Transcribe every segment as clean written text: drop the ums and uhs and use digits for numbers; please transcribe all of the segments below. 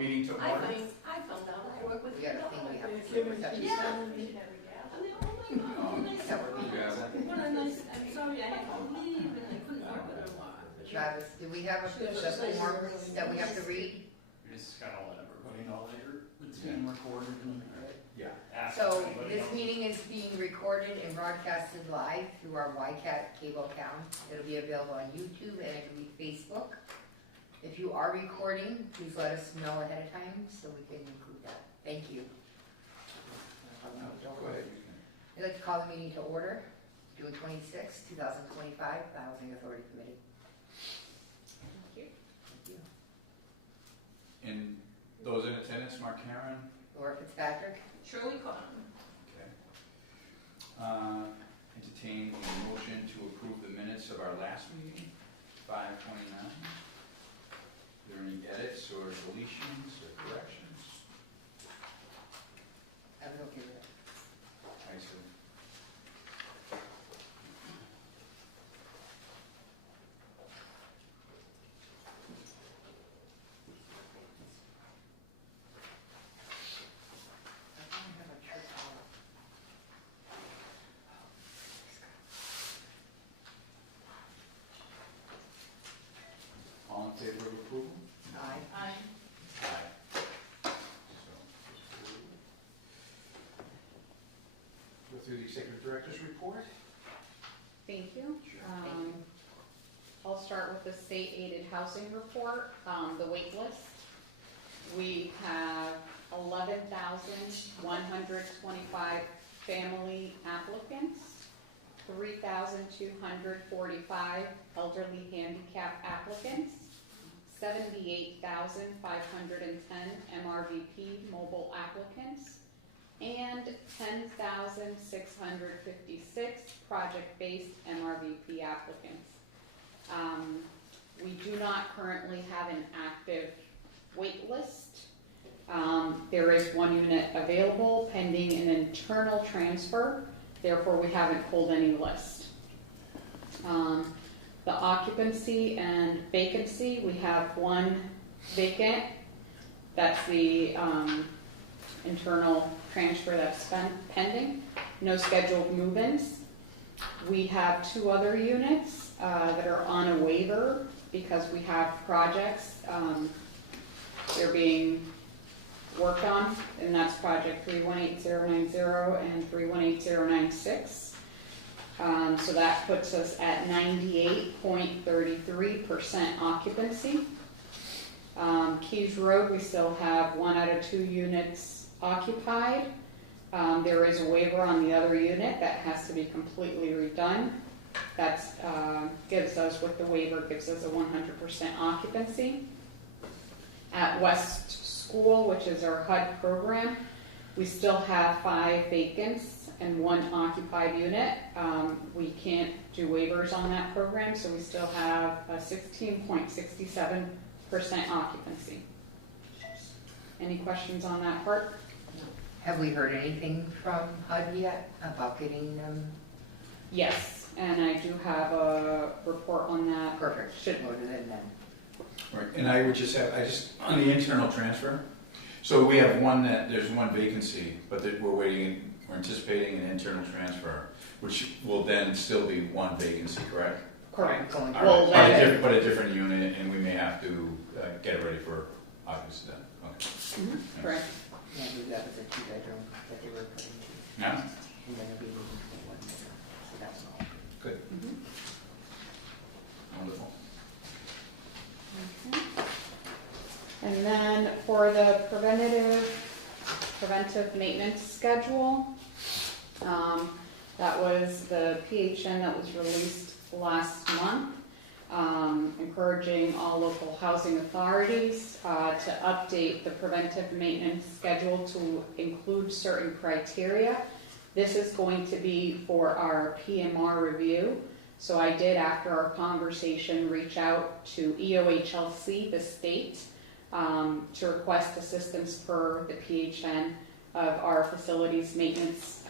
meeting to I order. found out I work with. We got a thing we have to do. Yeah. I mean, oh my God, nice. That would be- Yeah. What a nice, I'm sorry, I had to leave and I couldn't work with her. Travis, do we have the forms that we have to read? You just gotta let everybody know that it's being recorded and. Yeah. ask So anybody this else. meeting is being recorded and broadcasted live through our YCAT cable account. It'll be available on YouTube and it can be Facebook. If you are recording, please let us know ahead of time so we can include that. Thank you. Go ahead. I'd like to call the meeting to order, June 26, 2025, the Housing Authority Committee. Thank you. Thank you. And those in attendance, Mark Karen. Laura Fitzpatrick. Shirley Cotton. Okay. Entertain a motion to approve the minutes of our last meeting, 5/29. Are there any edits or deletions or corrections? I'm okay with it. I see. I don't have a church hall. All in favor of approval? Aye. Aye. Aye. So, go through the executive director's report. Thank you. Sure. I'll start with the state aided housing report, the wait list. We have 11,125 family applicants, 3,245 elderly handicap applicants, 78,510 MRVP mobile applicants, and 10,656 project-based MRVP applicants. We do not currently have an active wait list. There is one unit available pending an internal transfer, therefore we haven't pulled any list. The occupancy and vacancy, we have one vacant. That's the internal transfer that's pending. No scheduled move-ins. We have two other units that are on a waiver because we have projects. They're being worked on, and that's project 318090 and 318096. So that puts us at 98.33% occupancy. Keys Road, we still have 1 out of 2 units occupied. There is a waiver on the other unit that has to be completely redone. That's gives us, with the waiver, gives us a 100% occupancy. At West School, which is our HUD program, we still have 5 vacants and 1 occupied unit. We can't do waivers on that program, so we still have a 16.67% occupancy. Any questions on that part? Have we heard anything from HUD yet about getting them? Yes, and I do have a report on that. Perfect. Should- Go to them then. Right, and I would just have, on the internal transfer, so we have there's one vacancy, but that we're anticipating an internal transfer, which will then still be 1 vacancy, correct? Correct. Going All Well, right, then- but a different unit, and we may have to get it ready for August then, okay. Correct. Yeah, we got it, a 2-bedroom that they were putting in. Now, And then it'll be moving to 1 bedroom. So that's all. good, wonderful. Okay. And then for the preventive maintenance schedule, that was the PHN that was released last month, encouraging all local housing authorities to update the preventive maintenance schedule to include certain criteria. This is going to be for our PMR review. So I did, after our conversation, reach out to EOHLC, the state, to request assistance for the PHN of our facilities maintenance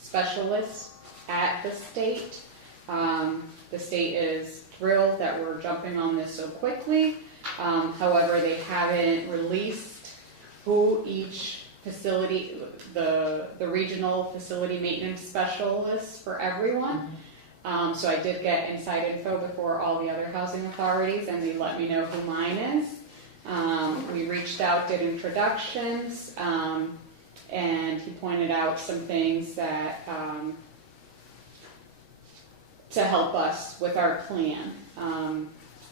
specialists at the state. The state is thrilled that we're jumping on this so quickly. However, they haven't released who each facility, the regional facility maintenance specialist for everyone. So I did get inside info before all the other housing authorities, and they let me know who mine is. We reached out, did introductions, and he pointed out some things that to help us with our plan.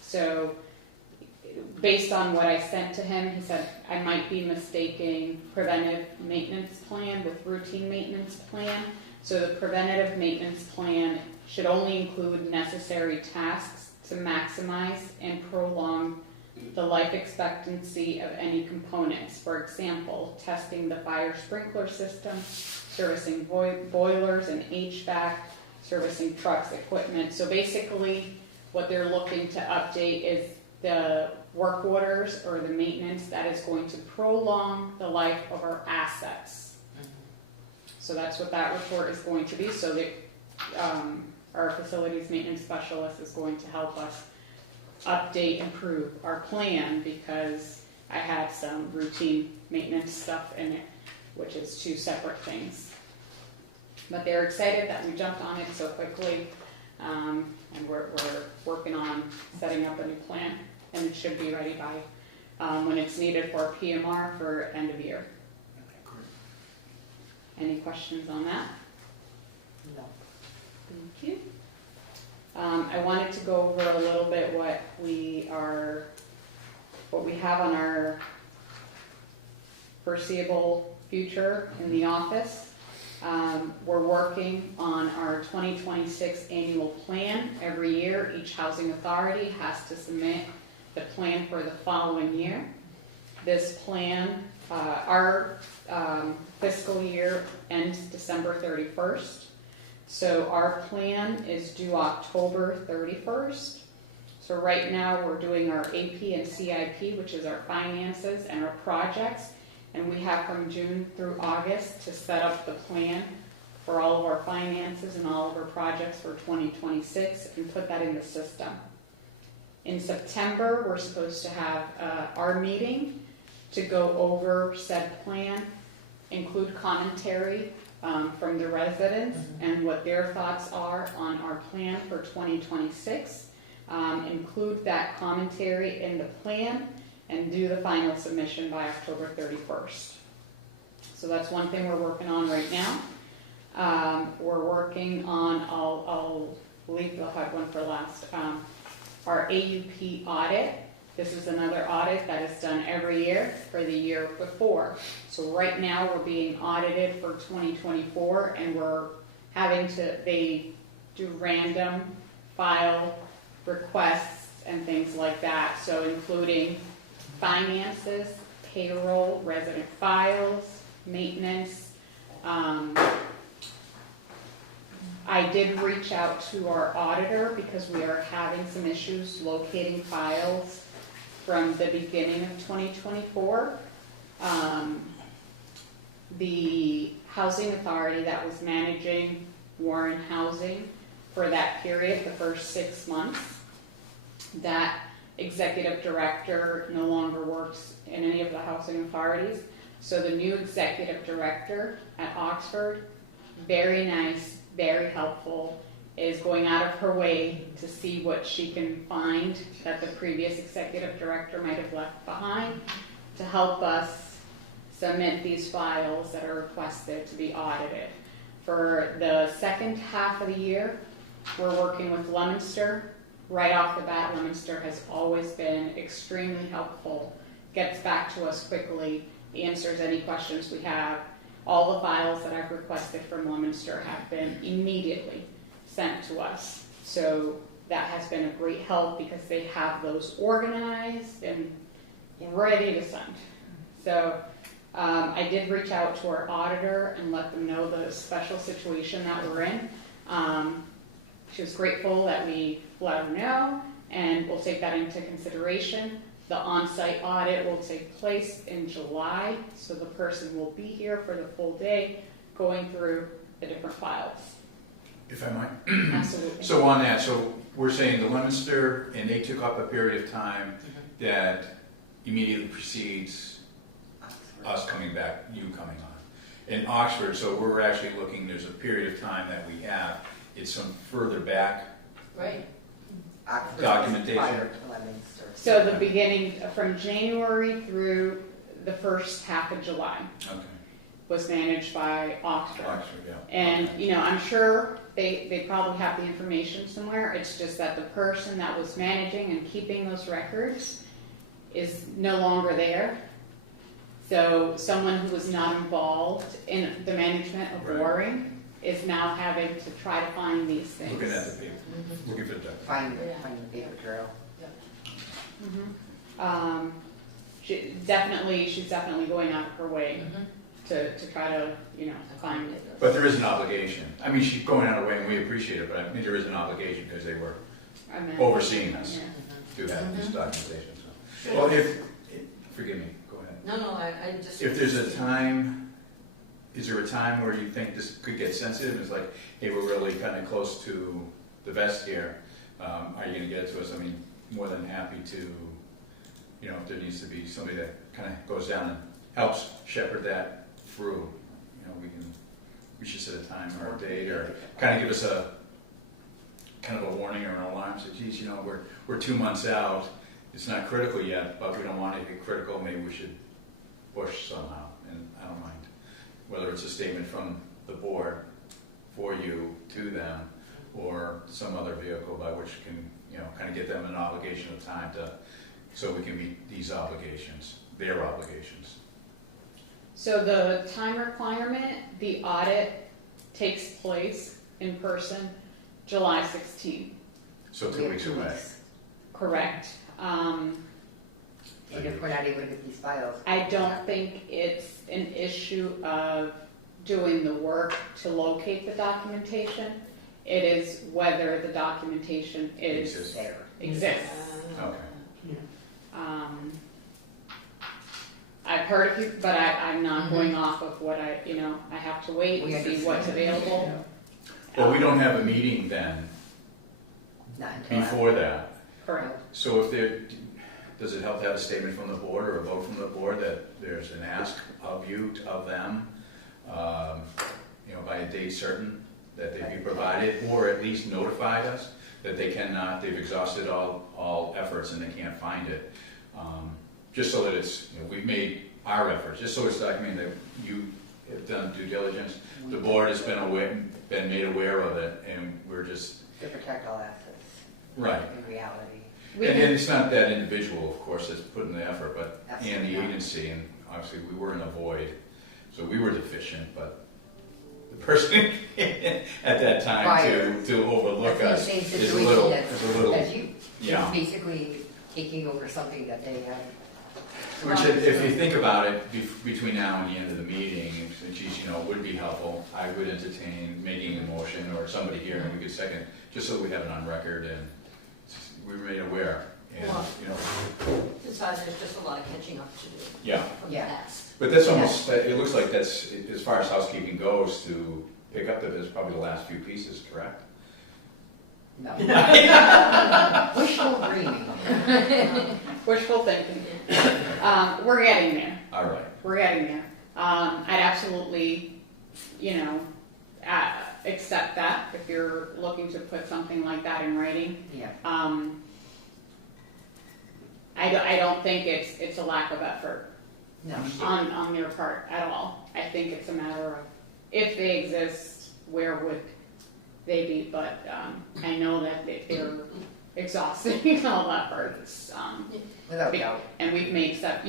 So based on what I sent to him, he said I might be mistaking preventive maintenance plan with routine maintenance plan. So the preventative maintenance plan should only include necessary tasks to maximize and prolong the life expectancy of any components. For example, testing the fire sprinkler system, servicing boilers and HVAC, servicing trucks, equipment. So basically, what they're looking to update is the work orders or the maintenance that is going to prolong the life of our assets. So that's what that report is going to be. So that our facilities maintenance specialist is going to help us update, improve our plan, because I had some routine maintenance stuff in it, which is two separate things. But they're excited that we jumped on it so quickly, and we're working on setting up a new plan, and it should be ready by when it's needed for PMR for end of year. Any questions on that? No. Thank you. I wanted to go over a little bit what we have on our foreseeable future in the office. We're working on our 2026 annual plan. Every year, each housing authority has to submit the plan for the following year. This plan, our fiscal year ends December 31st. So our plan is due October 31st. So right now we're doing our AP and CIP, which is our finances and our projects. And we have from June through August to set up the plan for all of our finances and all of our projects for 2026 and put that in the system. In September, we're supposed to have our meeting to go over said plan, include commentary from the residents and what their thoughts are on our plan for 2026. Include that commentary in the plan and do the final submission by October 31st. So that's one thing we're working on right now. We're working on, I'll leave the hard one for last, our AUP audit. This is another audit that is done every year for the year before. So right now we're being audited for 2024, and we're having to, they do random file requests and things like that. So including finances, payroll, resident files, maintenance. I did reach out to our auditor because we are having some issues locating files from the beginning of 2024. The housing authority that was managing Warren Housing for that period, the first 6 months, that executive director no longer works in any of the housing authorities. So the new executive director at Oxford, very nice, very helpful, is going out of her way to see what she can find that the previous executive director might have left behind to help us submit these files that are requested to be audited. For the second half of the year, we're working with Leominster. Right off the bat, Leominster has always been extremely helpful, gets back to us quickly, answers any questions we have. All the files that I've requested from Leominster have been immediately sent to us. So that has been a great help because they have those organized and ready to send. So I did reach out to our auditor and let them know the special situation that we're in. She was grateful that we let her know, and we'll take that into consideration. The on-site audit will take place in July, so the person will be here for the full day going through the different files. If I might. Absolutely. So on that, so we're saying the Leominster, and they took up a period of time that immediately precedes us coming back, you coming on. In Oxford, so we're actually looking, there's a period of time that we have, it's some further back Right. Oxford Documentation. Prior to Leominster. So the beginning, from January through the first half of July Okay, was managed by Oxford. Oxford, yeah. And, you know, I'm sure they probably have the information somewhere. It's just that the person that was managing and keeping those records is no longer there. So someone who was not involved in the management of Right. Waring is now having to try to find these things. Looking at the paper, looking for the document. Find the paper trail. Mhm. She's definitely going out of her way to try to, you know, find it. But there is an obligation. I mean, she's going out of the way and we appreciate it, but I mean, there is an obligation because they were I mean, overseeing us yeah. to have this documentation, so. Well, forgive me, go ahead. No, I just. If there's a time, is there a time where you think this could get sensitive? It's like, hey, we're really kind of close to the vest here. Are you gonna get it to us? I mean, more than happy to, you know, if there needs to be somebody that kind of goes down and helps shepherd that through. You know, we should set a time or a date or kind of give us a, kind of a warning or an alarm. Say, geez, you know, we're 2 months out. It's not critical yet, but we don't want it to be critical. Maybe we should push somehow, and I don't mind. Whether it's a statement from the board for you to them, or some other vehicle by which can, you know, kind of get them an obligation of time to, so we can meet these obligations, their obligations. So the time requirement, the audit takes place in person July 16th, So We 2 have weeks 2 away. weeks. correct? And if we're not able to get these files. I don't think it's an issue of doing the work to locate the documentation. It is whether the documentation Exists. exists. Okay. I've heard of you, but I'm not going off of what I have to wait We and see what's understand. available. Well, we don't have a meeting then, Not until before that. Correct. So if there, does it help to have a statement from the board or a vote from the board that there's an ask of you, of them, you know, by a date certain, that they be provided, or at least notified us that they cannot, they've exhausted all efforts and they can't find it. Just so that it's, you know, we've made our efforts, just so it's documented that you have done due diligence. The board has been made aware of it, and we're just, to protect all assets. right. In reality. And it's not that individual, of course, that's putting the effort, but, and the Absolutely not. agency, and obviously we were in a void, so we were deficient, but the person at that time Prior. to overlook That's us in the same is a little, situation as you. yeah. It's basically taking over something that they have. Which, if you think about it, between now and the end of the meeting, geez, you know, it would be helpful. I would entertain making a motion, or somebody here, and we could second, just so we have it on record, and we were made aware, and, Well- you know, Besides, there's just a lot of catching up to do yeah. from the Yeah. past. But that's almost, it looks like that's, as far as housekeeping goes, to pick up that, there's probably the last few pieces, correct? No. Wishful dreaming. Wishful thinking. We're getting there. All right. We're getting there. I'd absolutely, accept that if you're looking to put something like that in writing. Yeah. I don't think it's a lack of effort No. on their part at all. I think it's a matter of if they exist, where would they be? But I know that they're exhausting all efforts. Without doubt. And we've made stuff,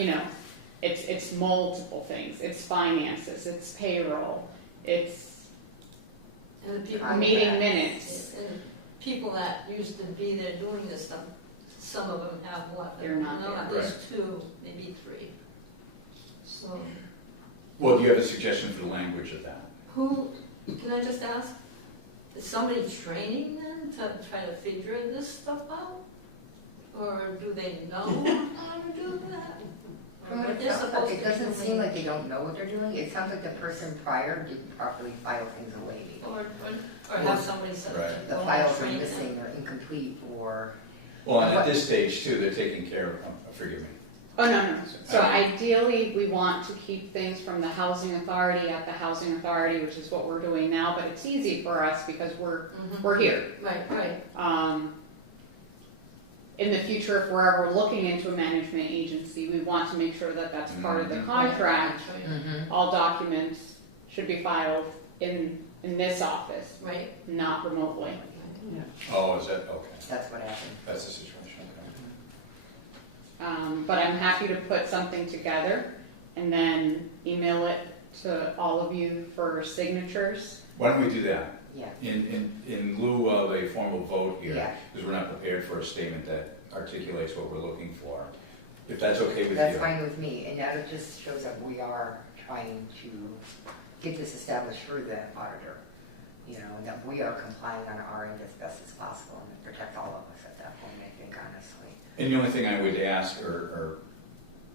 it's multiple things. It's finances, it's payroll, it's And the people, meeting minutes. and people that used to be there doing this stuff, some of them have what? They're not No, there. at least 2, maybe 3. So, Well, do you have a suggestion for the language of that? can I just ask, is somebody training them to try to figure this stuff out? Or do they know how to do that? Or From what what it they're sounds like, supposed it to be doesn't doing? seem like they don't know what they're doing. It sounds like the person prior didn't properly file things away. Or have somebody set Right. The go and files are train them. missing or incomplete or, Well, and at this stage too, they're taking care of, forgive me. Oh, no. So ideally, we want to keep things from the housing authority at the housing authority, which is what we're doing now, but it's easy for us because we're here. Right. In the future, if we're ever looking into a management agency, we want to make sure that that's part of the contract. Mm-hmm. All documents should be filed in this office, Right. not remotely. Oh, is that, okay, That's what happened. that's the situation, okay. But I'm happy to put something together and then email it to all of you for signatures. Why don't we do that? Yeah. In lieu of a formal vote here, Yeah. because we're not prepared for a statement that articulates what we're looking for. If that's okay with you. That's fine with me, and that it just shows that we are trying to get this established through the auditor. You know, and that we are complying on our end as best as possible and protect all of us at that point, I think, honestly. And the only thing I would ask, or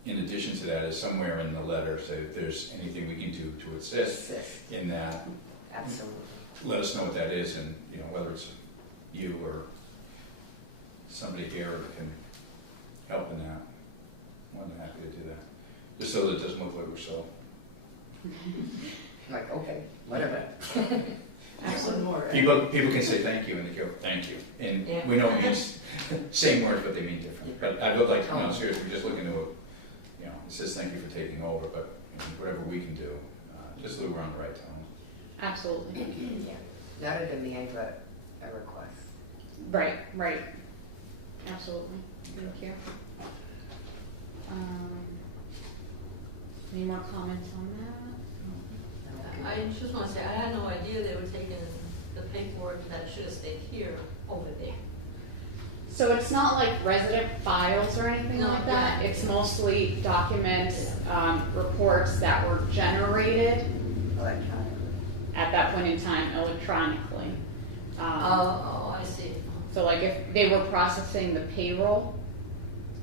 in addition to that, is somewhere in the letter, say if there's anything we can do to assist Assist, in that, absolutely. let us know what that is, and, you know, whether it's you or somebody here that can help in that. More than happy to do that. Just so that it doesn't look like we're so. I'm like, okay, whatever. People can say thank you, and they go, thank you. And Yeah. we know it means same words, but they mean different. But I would like to know, seriously, just looking to, you know, it says thank you for taking over, but you know, whatever we can do, just so that we're on the right tone. Absolutely. Yeah, not a demand, but a request. Right. Absolutely. Thank you. Any more comments on that? I just want to say, I had no idea they were taking the paperwork that should have stayed here over there. So it's not like resident files or anything No, like that. yeah. It's mostly documents, reports that were generated Electronic. at that point in time electronically. I see. So like if they were processing the payroll,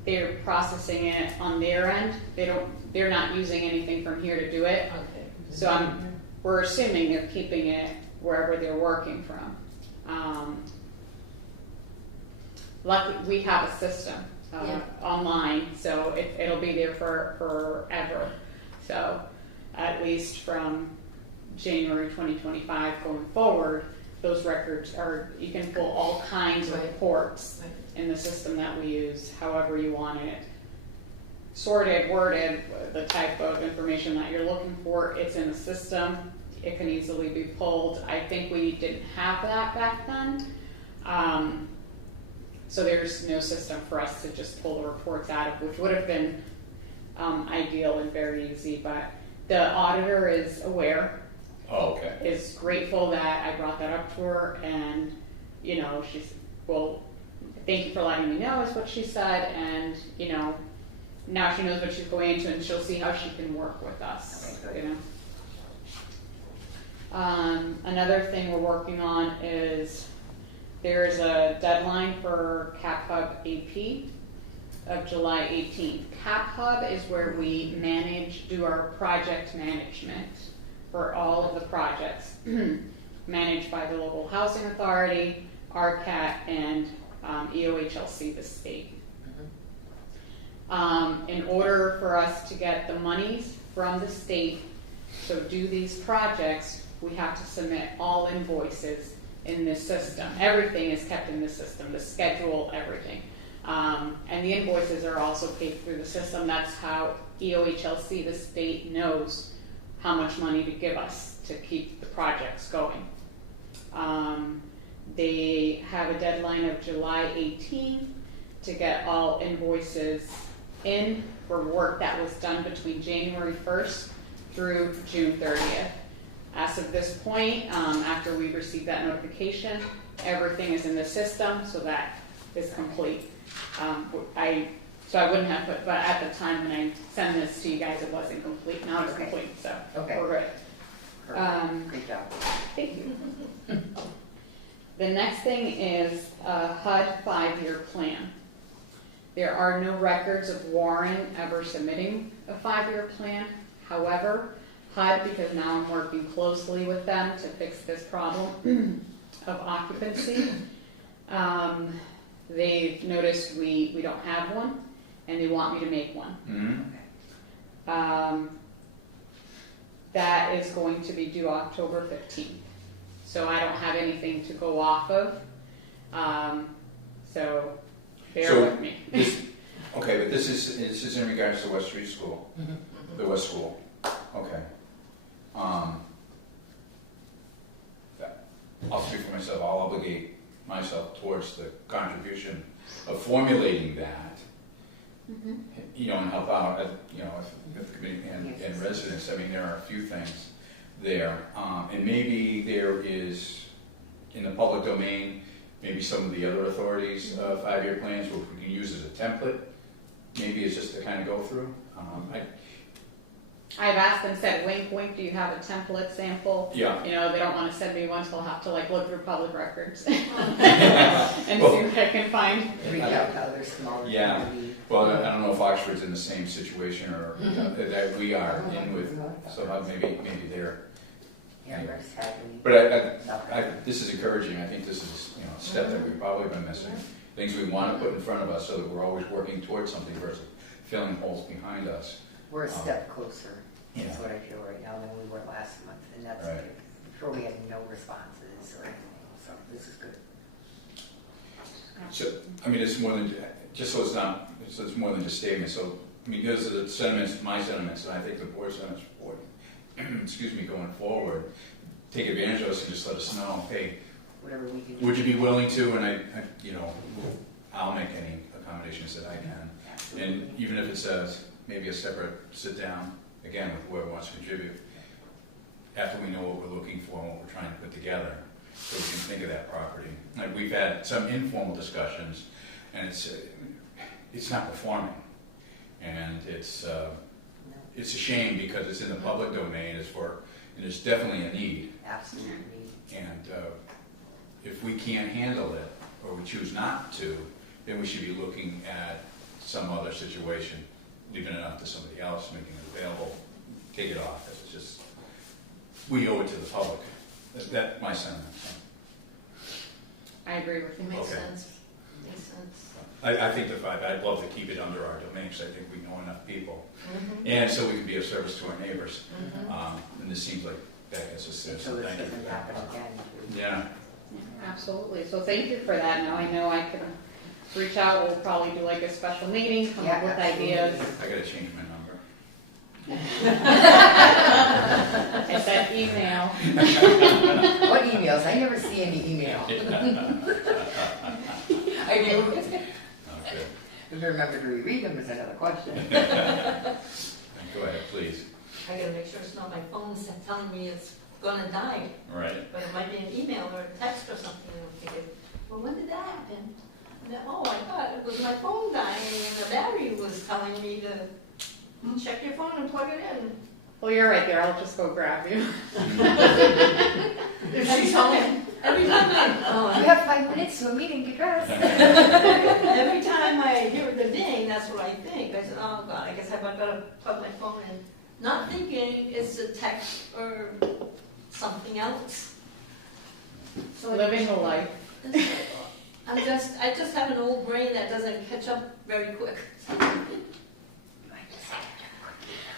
they're processing it on their end. They're not using anything from here to do it. Okay. So we're assuming they're keeping it wherever they're working from. Luckily, we have a system online, so it'll be there for forever. So at least from January 2025 going forward, those records you can pull all kinds of Right. reports Right. in the system that we use, however you want it. Sorted, worded, the type of information that you're looking for, it's in the system. It can easily be pulled. I think we didn't have that back then. So there's no system for us to just pull the reports out of, which would have been ideal and very easy, but the auditor is aware, Oh, okay. is grateful that I brought that up to her, and, you know, she's, well, thank you for letting me know, is what she said, and, you know, now she knows what she's going into, and she'll see how she can work with us, Okay, good. you know. Another thing we're working on is there's a deadline for Cap Hub AP of July 18th. Cap Hub is where we do our project management for all of the projects managed by the local housing authority, RCAT, and EOHLC, the state. In order for us to get the monies from the state to do these projects, we have to submit all invoices in this system. Everything is kept in this system, the schedule, everything. And the invoices are also paid through the system. That's how EOHLC, the state, knows how much money to give us to keep the projects going. They have a deadline of July 18th to get all invoices in for work that was done between January 1st through June 30th. As of this point, after we received that notification, everything is in the system, so that is complete. So I wouldn't have put, but at the time when I sent this to you guys, it wasn't complete. Now it's Okay. complete, so Okay. we're good. Perfect. Great job. Thank you. The next thing is a HUD 5-year plan. There are no records of Warren ever submitting a 5-year plan. However, HUD, because now I'm working closely with them to fix this problem of occupancy, they've noticed we don't have one, and they want me to make one. Mhm. That is going to be due October 15th. So I don't have anything to go off of. So bear So with me. Okay, but this is in regards to West Street School, the West School. Okay. I'll speak for myself. I'll obligate myself towards the contribution of formulating that. Mhm. You know, and help out, if the committee and residents. I mean, there are a few things there, and maybe there is in the public domain. Maybe some of the other authorities' 5-year plans, which we can use as a template. Maybe it's just to kind of go through. I've asked them, said, wink, wink, do you have a template sample? Yeah. You know, they don't want to send me one, so I'll have to like look through public records and Well- see what I can find. Reach out to other smaller Yeah. communities. Well, I don't know if Oxford's in the same situation or that we are in with. So maybe they're. Yeah, Rex had me. But this is encouraging. I think this is a step that we've probably been missing. Things we want to put in front of us so that we're always working towards something versus filling holes behind us. We're a step closer, Yeah. that's what I feel right now, than we were last month, and that's, Right. I'm sure we had no responses or anything, so this is good. So, I mean, it's more than, just so it's not, so it's more than just statements. So, I mean, those are the sentiments, my sentiments, and I think the board's sentiments for, excuse me, going forward. Take advantage of us and just let us know, hey, Whatever we can do. would you be willing to? And I'll make any accommodations that I can. And even if it says maybe a separate sit down, again, with whoever wants to contribute, after we know what we're looking for and what we're trying to put together, so we can think of that property. Like we've had some informal discussions, and it's not performing, and it's a shame because it's in the public domain. And there's definitely a need, Absolutely. and if we can't handle it or we choose not to, then we should be looking at some other situation, leaving it up to somebody else, making it available, take it off. It's just, we owe it to the public. That's my sentiment. I agree with you. It makes Okay. sense. Makes sense. I think I'd love to keep it under our domain because I think we know enough people. Mhm. And so we can be of service to our neighbors. Mhm. And this seems like that gets us there, So so this thank you for doesn't that. happen again. Yeah, Absolutely. So thank you for that. Now I know I can reach out. We'll probably do like a special meeting, come up Yeah, with absolutely. ideas. I gotta change my number. I said email. What emails? I never see any email. I do. Okay. If I remember to reread them is another question. Go ahead, please. I gotta make sure it's not my phone telling me it's gonna die, All right. but it might be an email or a text or something, and I'm thinking, well, when did that happen? And then, oh, I thought it was my phone dying, and the battery was telling me to check your phone and plug it in. Well, you're right there. I'll just go grab you. Every time You have 5 minutes to a meeting, get dressed. every time I hear the ding, that's what I think. I said, oh God, I guess I better plug my phone in. Not thinking it's a text or something else. So I- Living the life. I just have an old brain that doesn't catch up very quick.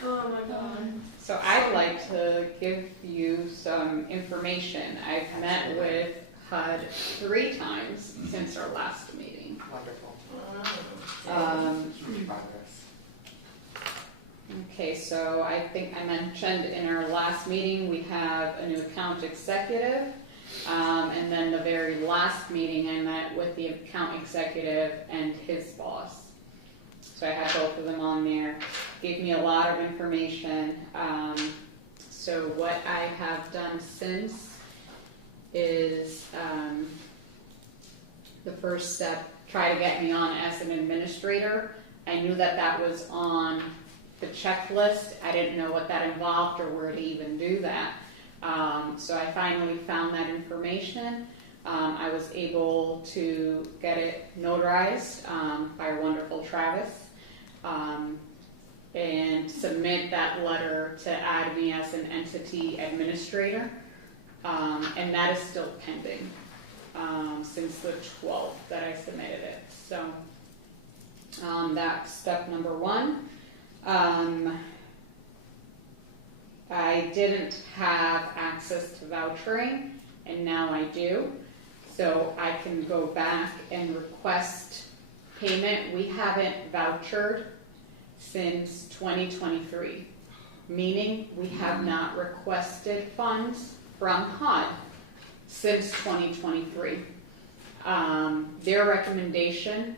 Oh my God. So I'd like to give you some information. I've met with HUD 3 times since our last meeting. Wonderful. Um, Progress. Okay, so I think I mentioned in our last meeting, we have a new account executive. And then the very last meeting, I met with the account executive and his boss. So I had both of them on there. Gave me a lot of information. So what I have done since is the first step, try to get me on as an administrator. I knew that was on the checklist. I didn't know what that involved or where to even do that. So I finally found that information. I was able to get it notarized by our wonderful Travis and submit that letter to add me as an entity administrator. And that is still pending. since the 12th that I submitted it. So that's step number one. I didn't have access to vouchering, and now I do. So I can go back and request payment. We haven't vouchered since 2023, meaning we have not requested funds from HUD since 2023. Their recommendation,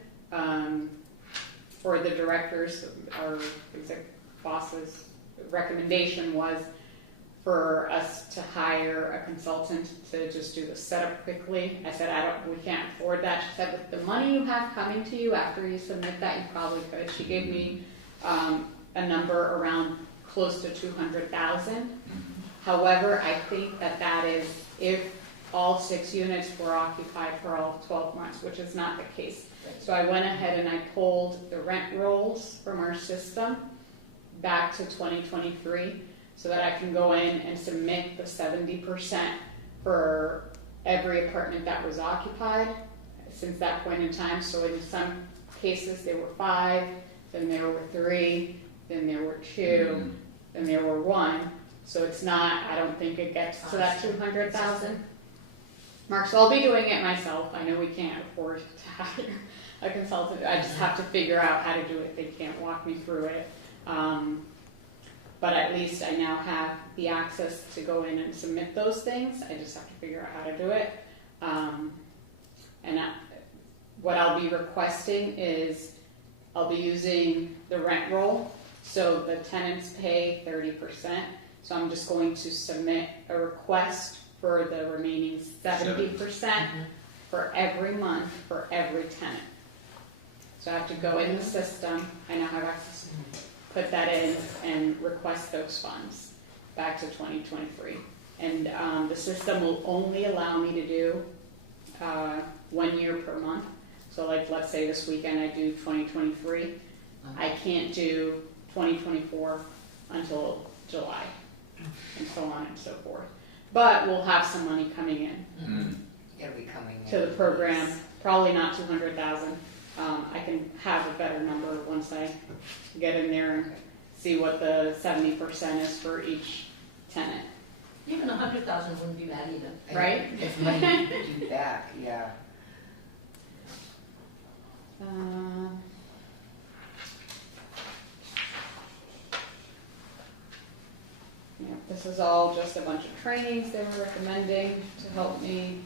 or the directors or bosses' recommendation was for us to hire a consultant to just do the setup quickly. I said, we can't afford that. She said, with the money you have coming to you after you submit that, you probably could. She gave me a number around close to 200,000. However, I think that is if all 6 units were occupied for all 12 months, which is not the case. So I went ahead and I pulled the rent rolls from our system back to 2023 so that I can go in and submit the 70% for every apartment that was occupied since that point in time. So in some cases there were 5, then there were 3, then there were 2, then there were 1. So it's not, I don't think it gets to that 200,000 mark. So I'll be doing it myself. I know we can't afford to hire a consultant. I just have to figure out how to do it. They can't walk me through it. But at least I now have the access to go in and submit those things. I just have to figure out how to do it. What I'll be requesting is I'll be using the rent roll. So the tenants pay 30%. So I'm just going to submit a request for the remaining 70% for every month for every tenant. So I have to go in the system. I now have access to put that in and request those funds back to 2023. And the system will only allow me to do 1 year per month. So like, let's say this weekend I do 2023. I can't do 2024 until July, and so on and so forth. But we'll have some money coming in It'll be coming in. to the program, probably not 200,000. I can have a better number once I get in there and see what the 70% is for each tenant. Even 100,000 wouldn't be bad either. Right? It's money to do back, yeah. Yeah, this is all just a bunch of trainings they were recommending to help me.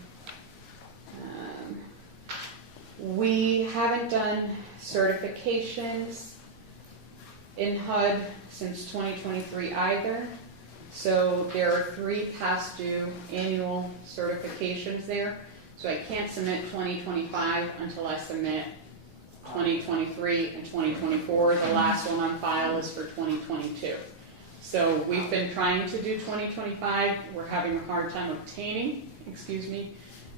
We haven't done certifications in HUD since 2023 either. So there are 3 past due annual certifications there. So I can't submit 2025 until I submit 2023 and 2024. The last one on file is for 2022. So we've been trying to do 2025. We're having a hard time obtaining,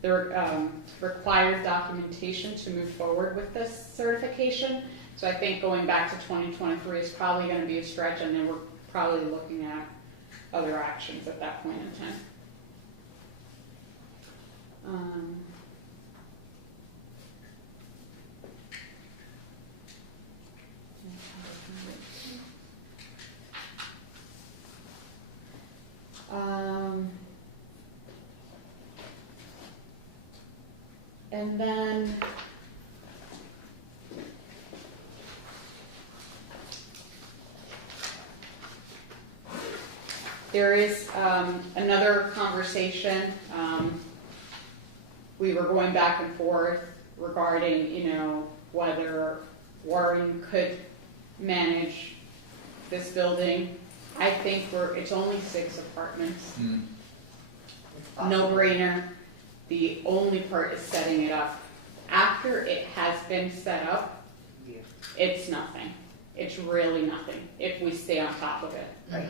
the required documentation to move forward with this certification. So I think going back to 2023 is probably going to be a stretch, and then we're probably looking at other actions at that point in time. And then there is another conversation. We were going back and forth regarding, whether Warren could manage this building. I think it's only 6 apartments. No brainer. The only part is setting it up. After it has been set up, it's nothing. It's really nothing if we stay on top of it. Right.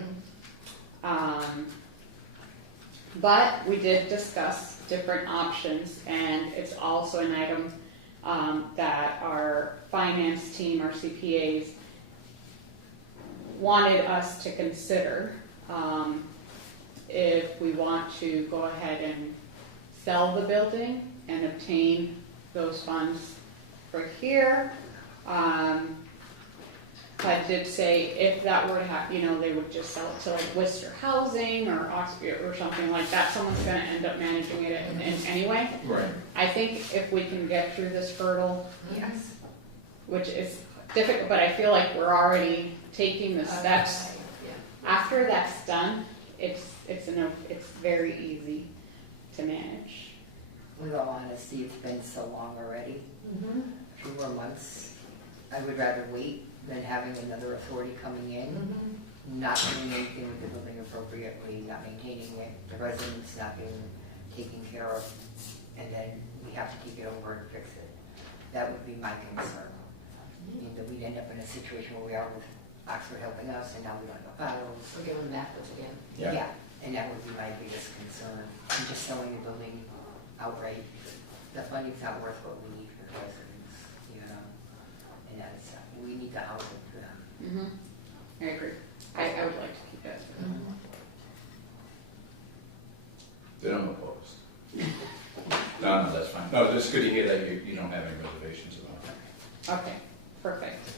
But we did discuss different options, and it's also an item that our finance team, our CPAs, wanted us to consider if we want to go ahead and sell the building and obtain those funds for here. I did say if that were to happen, they would just sell it to like Worcester Housing or Oxford or something like that. Someone's gonna end up managing it anyway. Right. I think if we can get through this hurdle, Yes. which is difficult, but I feel like we're already taking the steps. After that's done, it's very easy to manage. With all honesty, it's been so long already, Mhm. a few more months. I would rather wait than having another authority coming in, Mhm. not doing anything with the building appropriately, not maintaining it, the residents not being taken care of, and then we have to take it over and fix it. That would be my concern. That we'd end up in a situation where we are with Oxford helping us, and now we don't have files. We're going backwards again. Yeah. And that would be my biggest concern. And just selling the building outright, the funding's not worth what we need for the residents, and that's, we need to house it for them. I agree. I would like to keep it. Then I'm opposed. No, that's fine. No, it's good to hear that you don't have any reservations about it. Okay, perfect.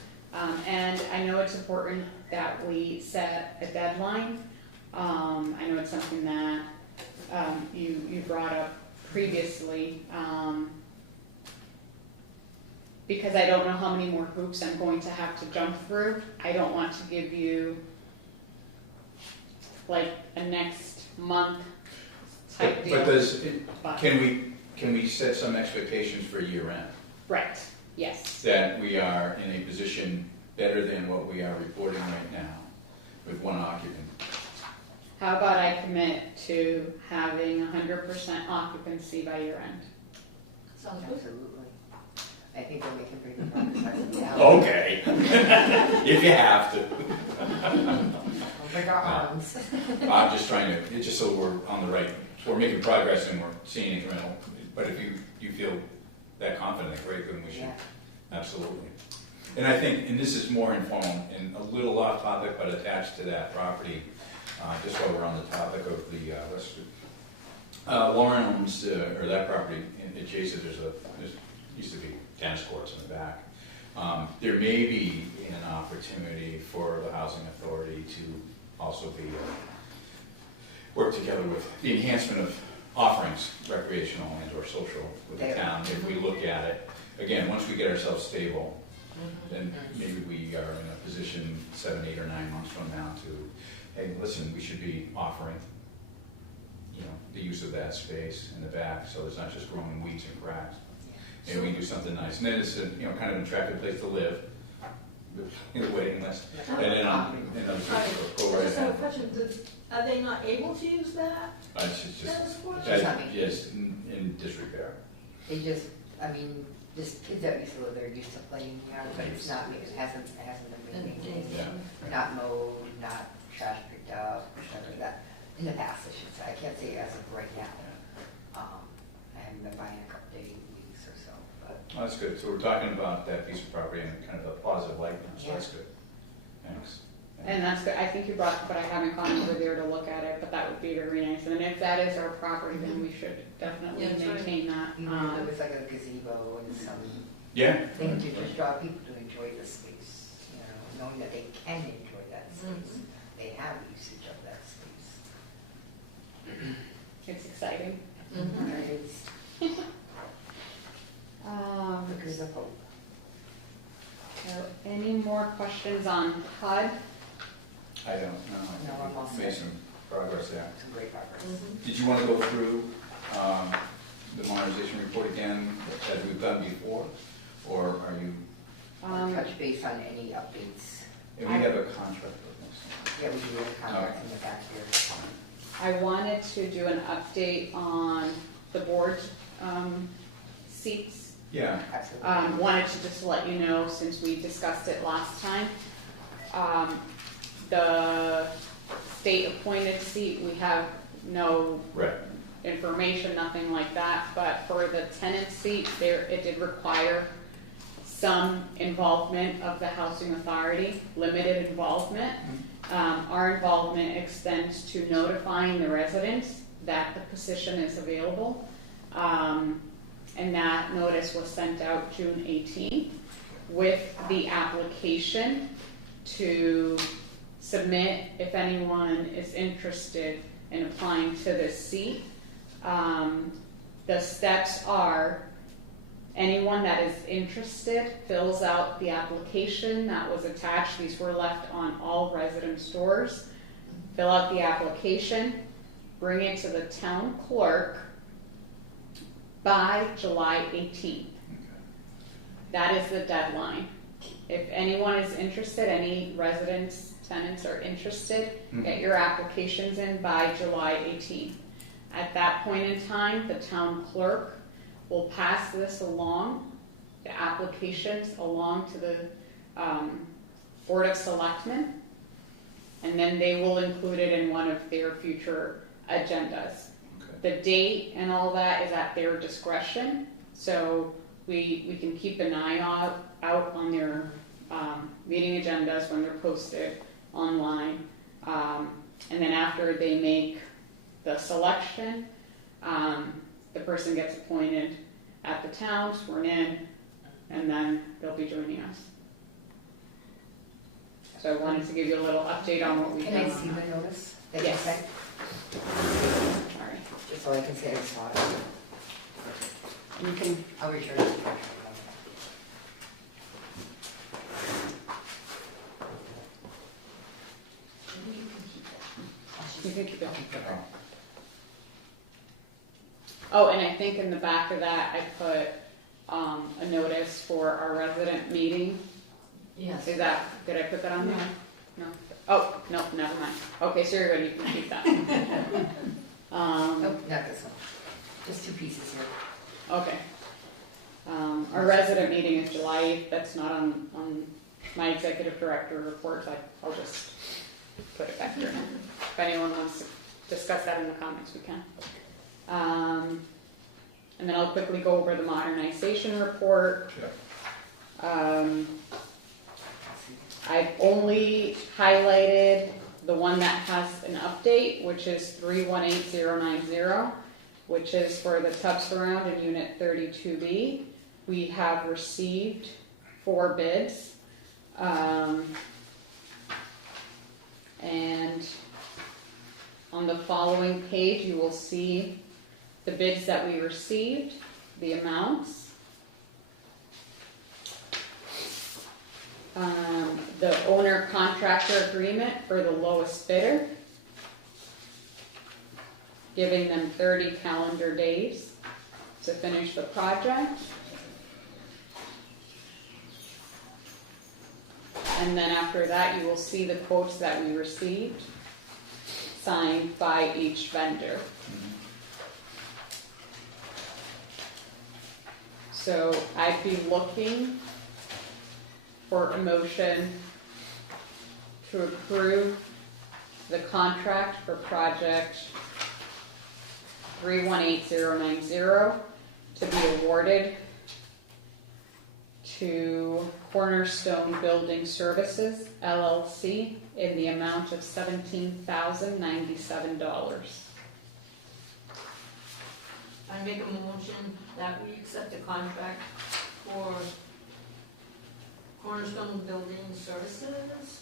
And I know it's important that we set a deadline. I know it's something that you brought up previously, because I don't know how many more hoops I'm going to have to jump through. I don't want to give you like a next month type deal. But can we set some expectations for year end? Right, yes. That we are in a position better than what we are reporting right now with one occupant? How about I commit to having 100% occupancy by year end? Sounds good. Absolutely. I think we're making pretty good progress now. Okay. If you have to. Don't break our arms. I'm just trying to, it's just so we're on the right, so we're making progress and we're seeing incremental. But if you feel that confident, great, then we should, Yeah. absolutely. And I think, and this is more informal and a little off topic, but attached to that property, just while we're on the topic of the West, Lauren owns, or that property adjacent, there used to be tennis courts in the back. There may be an opportunity for the housing authority to also be, work together with the enhancement of offerings, recreational and or social with the town. If we look at it, again, once we get ourselves stable, then maybe we are in a position 7, 8, or 9 months from now to, hey, listen, we should be offering, the use of that space in the back, so it's not just growing weeds and cracks. Maybe we can do something nice, and then it's a, kind of an attractive place to live, in a waiting list, and then go right I just have a ahead. question, are they not able to use that? It's Tennis court? just in disrepair. They just, just kids that used to live there used to playing, but it's not, it hasn't been maintained. Yeah. Not mowed, not trash picked up, or stuff like that. In the past, I should say. I can't say as of right now. I haven't been buying a couple days, weeks or so, but. Well, that's good, so we're talking about that piece of property in kind of a positive light now, so that's good. Thanks. And that's good. I think you brought, but I haven't gone over there to look at it, but that would be very nice. And if that is our property, then we should definitely Yeah, that's right. maintain that. There was like a gazebo and some Yeah, things to just draw people to enjoy the space, knowing that they can enjoy that space. They have usage of that space. It's exciting. And it's because of hope. So any more questions on HUD? I don't know. No, I'm all Made set. some progress there. Some great progress. Did you want to go through the modernization report again, as we've done before? Or are you, Touch base on any updates. and we have a contract with this. Yeah, we do have a contract in the back here. I wanted to do an update on the board seats. Yeah, Absolutely. Wanted to just let you know, since we discussed it last time, the state-appointed seat, we have no right. information, nothing like that, but for the tenant seat, it did require some involvement of the housing authority, limited involvement. Our involvement extends to notifying the residents that the position is available. notice was sent out June 18th with the application to submit if anyone is interested in applying to this seat. The steps are anyone that is interested fills out the application that was attached. These were left on all residence doors. Fill out the application, bring it to the town clerk by July 18th. That is the deadline. If anyone is interested, any residents, tenants are interested, get your applications in by July 18th. At that point in time, the town clerk will pass this along, the applications along to the Board of Selectmen, and then they will include it in one of their future agendas. The date and all that is at their discretion, so we can keep an eye out on their meeting agendas when they're posted online. And then after they make the selection, the person gets appointed at the town, sworn in, and then they'll be joining us. So I wanted to give you a little update on what we've done. Can I see the notice that you Yes. sent? Sorry. Just so I can say I saw it. You can, I'll return it. You can keep it. Oh, and I think in the back of that, I put a notice for our resident meeting. Yes. Is that, did I put that on there? No. Oh, no, never mind. Okay, so you're good, you can keep that. Nope, not this one. Just two pieces here. Okay. Our resident meeting is July 8th. That's not on my executive director report. I'll just put it back here. If anyone wants to discuss that in the comments, we can. And then I'll quickly go over the modernization report. I've only highlighted the one that has an update, which is 318090, which is for the tub surround in Unit 32B. We have received 4 bids. And on the following page, you will see the bids that we received, the amounts. The owner contractor agreement for the lowest bidder, giving them 30 calendar days to finish the project. And then after that, you will see the quotes that we received, signed by each vendor. So I'd be looking for a motion to approve the contract for project 318090 to be awarded to Cornerstone Building Services, LLC, in the amount of $17,097. I make a motion that we accept the contract for Cornerstone Building Services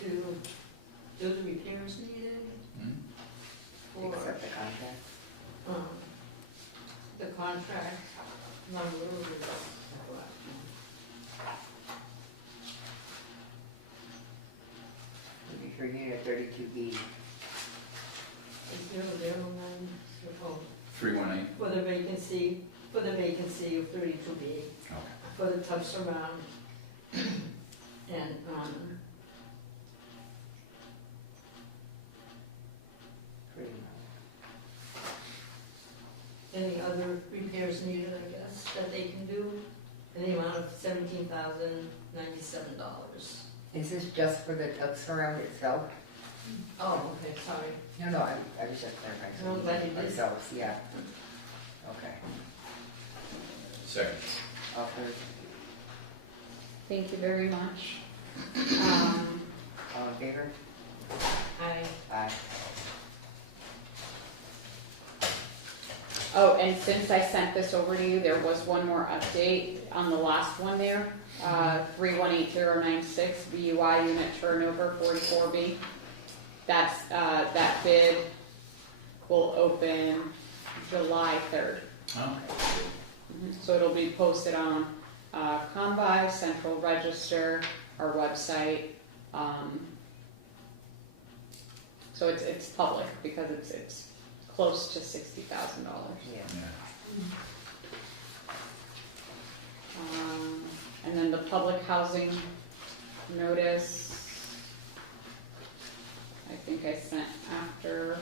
to do the repairs needed for Accept the contract. the contract number is what? It'll be for unit 32B. It's 009, oh, 318. for the vacancy of 32B, Okay. for the tub surround and, Pretty any other repairs needed, I guess, that they can do, in the amount of $17,097. much. Is this just for the tub surround itself? Oh, okay, sorry. No, I was just clarifying. No, I'm glad you did. Ourselves, yeah. Okay. Second. Offer, Thank you very much. all in favor? I Aye. Oh, and since I sent this over to you, there was one more update on the last one there. 318096 BUI unit turnover 44B. That's, that bid will open July 3rd. Oh, So it'll be posted on Combi, Central Register, our website. So it's public because it's close to $60,000. Yeah. yeah. And then the public housing notice, I think I sent after.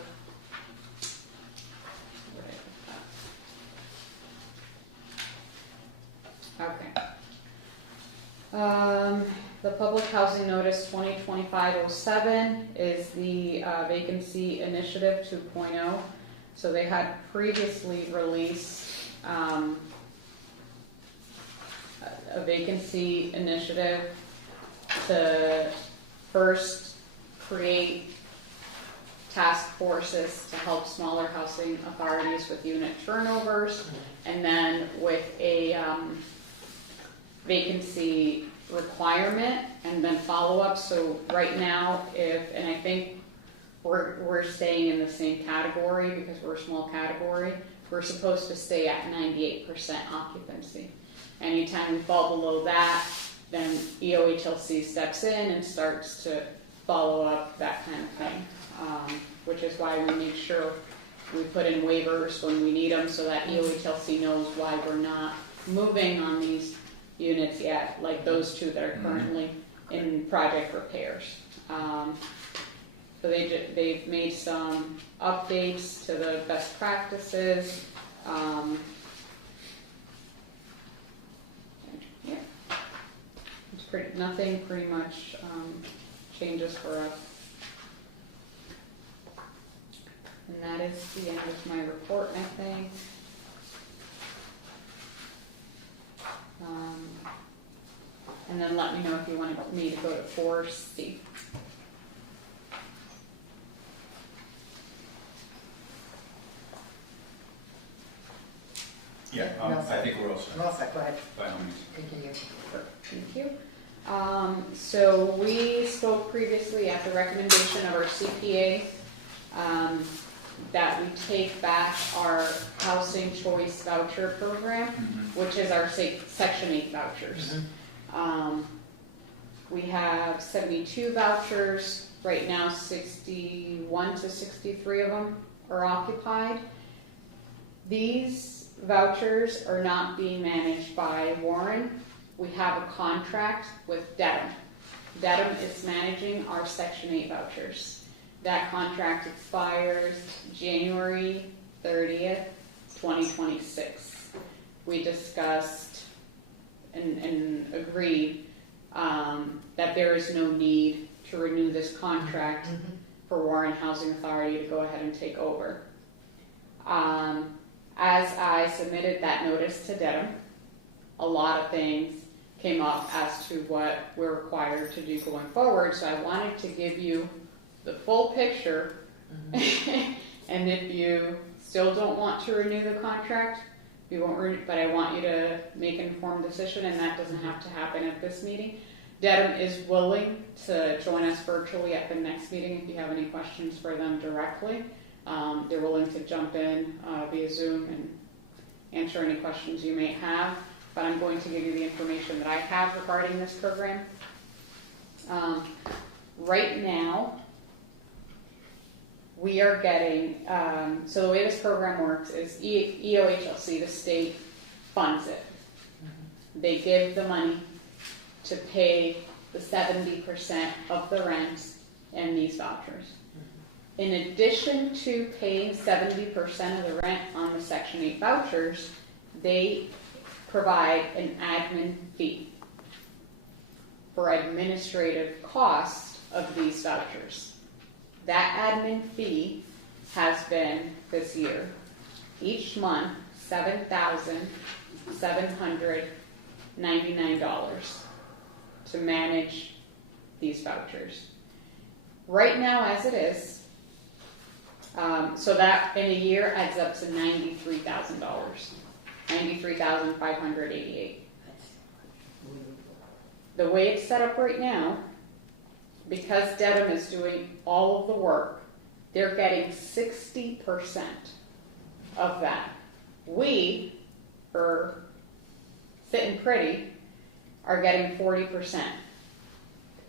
Where did I put that? Okay. The public housing notice 2025-07 is the vacancy initiative 2.0. So they had previously released a vacancy initiative to first create task forces to help smaller housing authorities with unit turnovers, and then with a vacancy requirement, and then follow-up. So right now, and I think we're staying in the same category because we're a small category, we're supposed to stay at 98% occupancy. Anytime we fall below that, then EOHLC steps in and starts to follow up that kind of thing, which is why we make sure we put in waivers when we need them so that EOHLC knows why we're not moving on these units yet, like those two that are currently in project repairs. So they've made some updates to the best practices. Yeah, it's nothing pretty much changes for us. And that is the end of my report, I think. And then let me know if you want me to go to 4C. Yeah, I think we're all set. Well said, go ahead, By all means. continue. Thank you. So we spoke previously at the recommendation of our CPA that we take back our housing choice voucher program, which is our Section 8 vouchers. We have 72 vouchers. Right now, 61 to 63 of them are occupied. These vouchers are not being managed by Warren. We have a contract with Dedham. Dedham is managing our Section 8 vouchers. That contract expires January 30th, 2026. We discussed and agreed that there is no need to renew this contract for Warren Housing Authority to go ahead and take over. As I submitted that notice to Dedham, a lot of things came up as to what we're required to do going forward, so I wanted to give you the full picture. And if you still don't want to renew the contract, you won't but I want you to make an informed decision, and that doesn't have to happen at this meeting. Dedham is willing to join us virtually at the next meeting if you have any questions for them directly. They're willing to jump in via Zoom and answer any questions you may have, but I'm going to give you the information that I have regarding this program. Right now, we are getting, so the way this program works is EOHLC, the state, funds it. They give the money to pay the 70% of the rent and these vouchers. In addition to paying 70% of the rent on the Section 8 vouchers, they provide an admin fee for administrative costs of these vouchers. That admin fee has been, this year, each month, $7,799 to manage these vouchers. Right now, as it is, So that in a year adds up to $93,000, $93,588. The way it's set up right now, because Dedham is doing all of the work, they're getting 60% of that. We, for sitting pretty, are getting 40%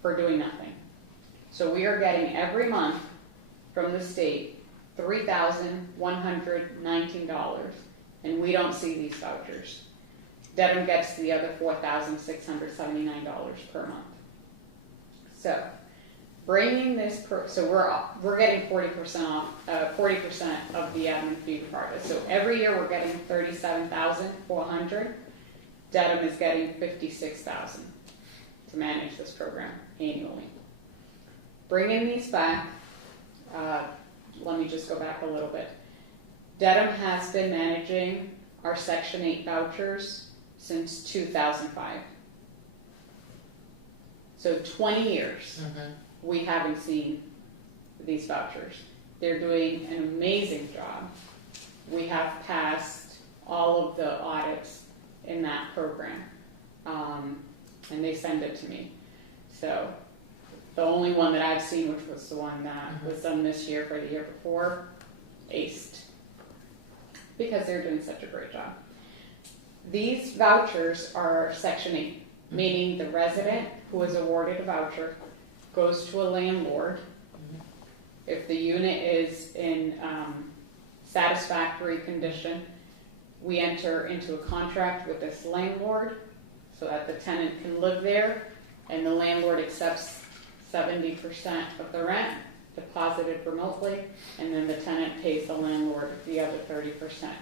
for doing nothing. So we are getting every month from the state $3,119, and we don't see these vouchers. Dedham gets the other $4,679 per month. So bringing this, so we're getting 40% off, 40% of the admin fee part of it. So every year we're getting $37,400. Dedham is getting $56,000 to manage this program annually. Bringing these back, let me just go back a little bit. Dedham has been managing our Section 8 vouchers since 2005. So 20 years we haven't seen these vouchers. They're doing an amazing job. We have passed all of the audits in that program, and they send it to me. So the only one that I've seen, which was the one that was done this year for the year before, aced, because they're doing such a great job. These vouchers are Section 8, meaning the resident who is awarded a voucher goes to a landlord. If the unit is in satisfactory condition, we enter into a contract with this landlord so that the tenant can live there, and the landlord accepts 70% of the rent deposited remotely, and then the tenant pays the landlord the other 30%.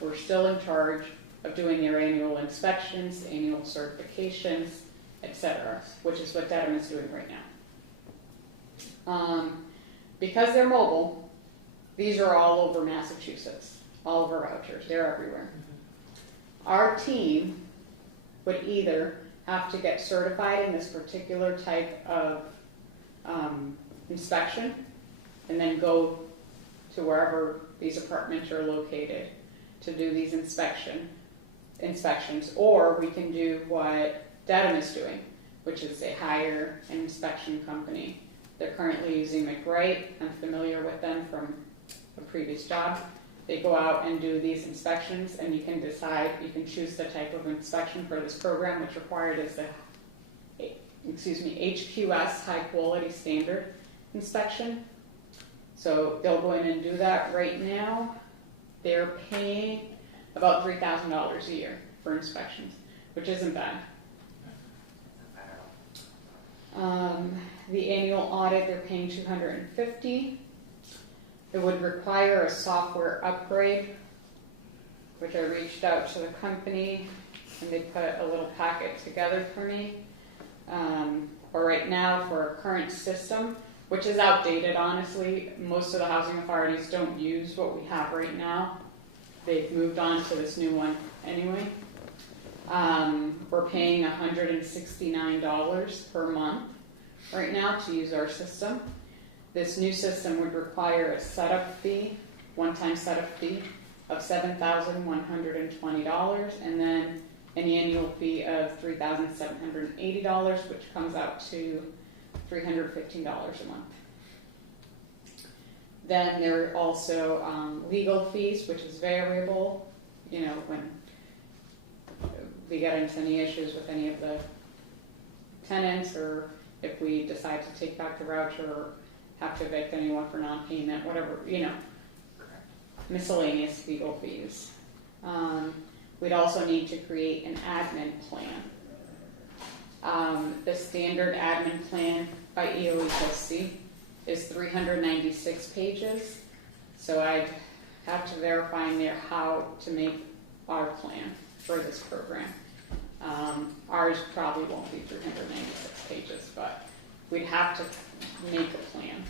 We're still in charge of doing their annual inspections, annual certifications, etc., which is what Dedham is doing right now. Because they're mobile, these are all over Massachusetts, all of our vouchers, they're everywhere. Our team would either have to get certified in this particular type of inspection and then go to wherever these apartments are located to do these inspections, or we can do what Dedham is doing, which is they hire an inspection company. They're currently using McWright. I'm familiar with them from a previous job. They go out and do these inspections, and you can decide, you can choose the type of inspection for this program, which required is the HQS, high quality standard inspection. So they'll go in and do that. Right now, they're paying about $3,000 a year for inspections, which isn't bad. The annual audit, they're paying $250. It would require a software upgrade, which I reached out to the company, and they put a little packet together for me. Or right now, for our current system, which is outdated, honestly, most of the housing authorities don't use what we have right now. They've moved on to this new one anyway. We're paying $169 per month right now to use our system. This new system would require a setup fee, one-time setup fee of $7,120, and then an annual fee of $3,780, which comes out to $315 a month. Then there are also legal fees, which is variable. You know, when we get into any issues with any of the tenants, or if we decide to take back the voucher, or have to evict anyone for non-payment, whatever, you know, miscellaneous legal fees. We'd also need to create an admin plan. The standard admin plan by EOHSC is 396 pages, so I'd have to verify in there how to make our plan for this program. Ours probably won't be 396 pages, but we'd have to make a plan.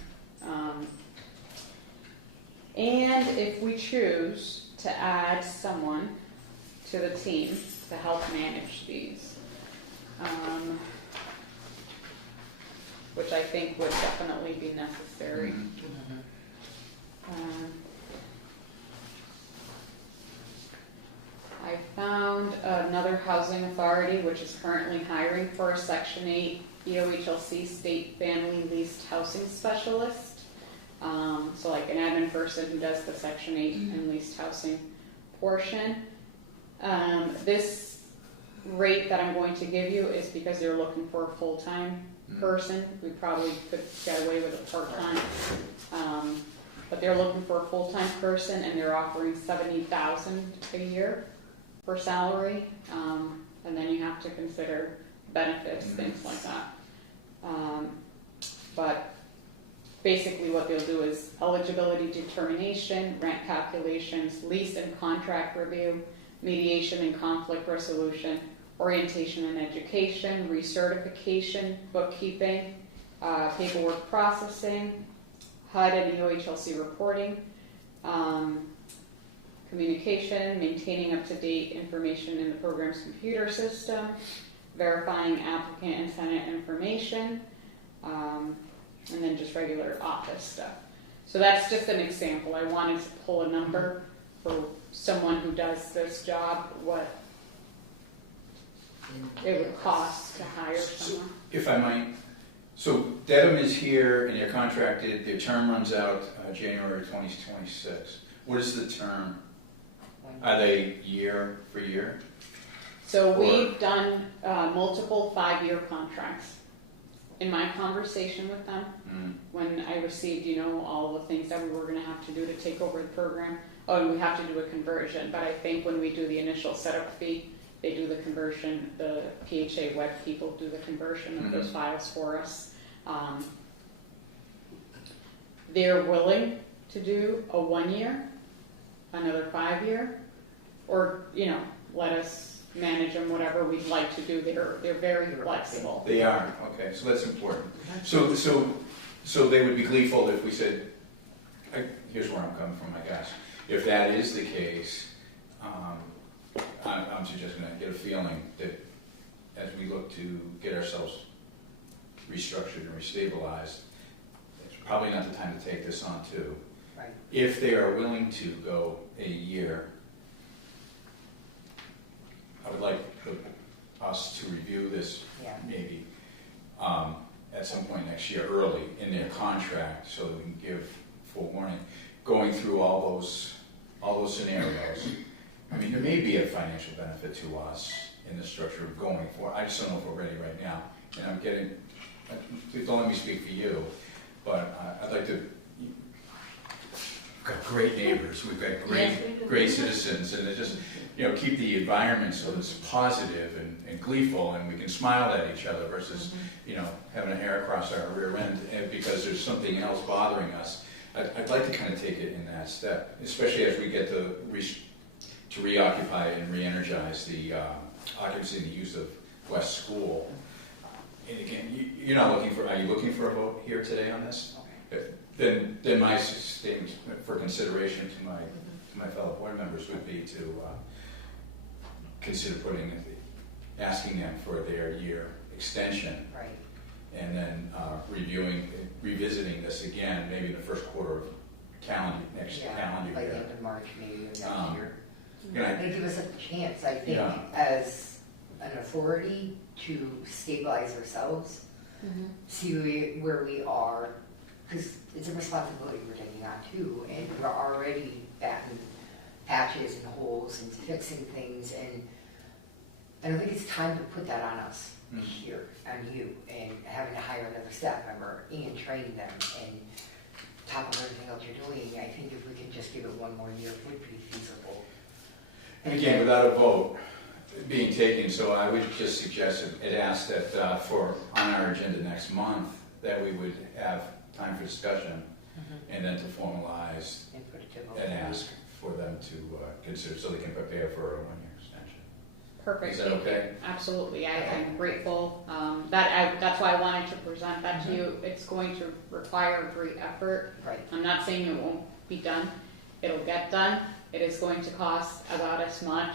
And if we choose to add someone to the team to help manage these, which I think would definitely be necessary. I found another housing authority which is currently hiring for a Section 8 EOHLC state family leased housing specialist. So like an admin person who does the Section 8 and leased housing portion. This rate that I'm going to give you is because they're looking for a full-time person. We probably could get away with a part-time. But they're looking for a full-time person and they're offering $70,000 a year for salary. And then you have to consider benefits, things like that. But basically what they'll do is eligibility determination, rent calculations, lease and contract review, mediation and conflict resolution, orientation and education, recertification, bookkeeping, paperwork processing, HUD and EOHLC reporting, communication, maintaining up-to-date information in the program's computer system, verifying applicant and tenant information, and then just regular office stuff. So that's just an example. I wanted to pull a number for someone who does this job, what it would cost to hire someone. If I might, so Dedham is here and they're contracted, their term runs out January 2026. What is the term? Are they year for year? So Or- we've done multiple 5-year contracts. In my conversation with them, when I received, all the things that we were going to have to do to take over the program, and we have to do a conversion, but I think when we do the initial setup fee, they do the conversion, the PHA web people do the conversion of those files for us. They're willing to do a 1-year, another 5-year, or, let us manage them, whatever we'd like to do. They're very flexible. They are, okay, so that's important. So they would be gleeful if we said, here's where I'm coming from, I guess. If that is the case, I'm just gonna get a feeling that as we look to get ourselves restructured and restabilized, it's probably not the time to take this on too. Right. If they are willing to go a year, I would like us to review this Yeah. maybe at some point next year, early in their contract, so that we can give full warning. Going through all those scenarios, I mean, there may be a financial benefit to us in the structure of going for. I just don't know if we're ready right now. And please don't let me speak for you, but I'd like to. We've got great neighbors. We've got Yes, we do. great citizens, and it just keep the environment so it's positive and gleeful, and we can smile at each other versus having a hair across our rear end because there's something else bothering us. I'd like to kind of take it in that step, especially as we get to reoccupy and re-energize the occupancy and the use of West School. And again, you're not looking for. Are you looking for a vote here today on this? Then my statement for consideration to my fellow board members would be to consider asking them for their year extension, Right. and then revisiting this again, maybe in the first quarter of next calendar Like year. end of March, maybe, of next year. And I- They give us a chance, I think, Yeah. as an authority to stabilize ourselves, see where we are, because it's a responsibility we're taking on too, and we're already batting patches and holes and fixing things, and I don't think it's time to put that on us here, on you, and having to hire another staff member and train them, and top of everything else you're doing. I think if we can just give it one more year, it would be feasible. And again, without a vote being taken, so I would just suggest it asked that on our agenda next month, that we would have time for discussion and then to formalize And put it to vote. and ask for them to consider, so they can prepare for a 1-year extension. Perfect. Is that thank you. okay? Absolutely. I'm grateful. That's why I wanted to present that to you. It's going to require great effort. Right. I'm not saying it won't be done. It'll get done. It is going to cost about as much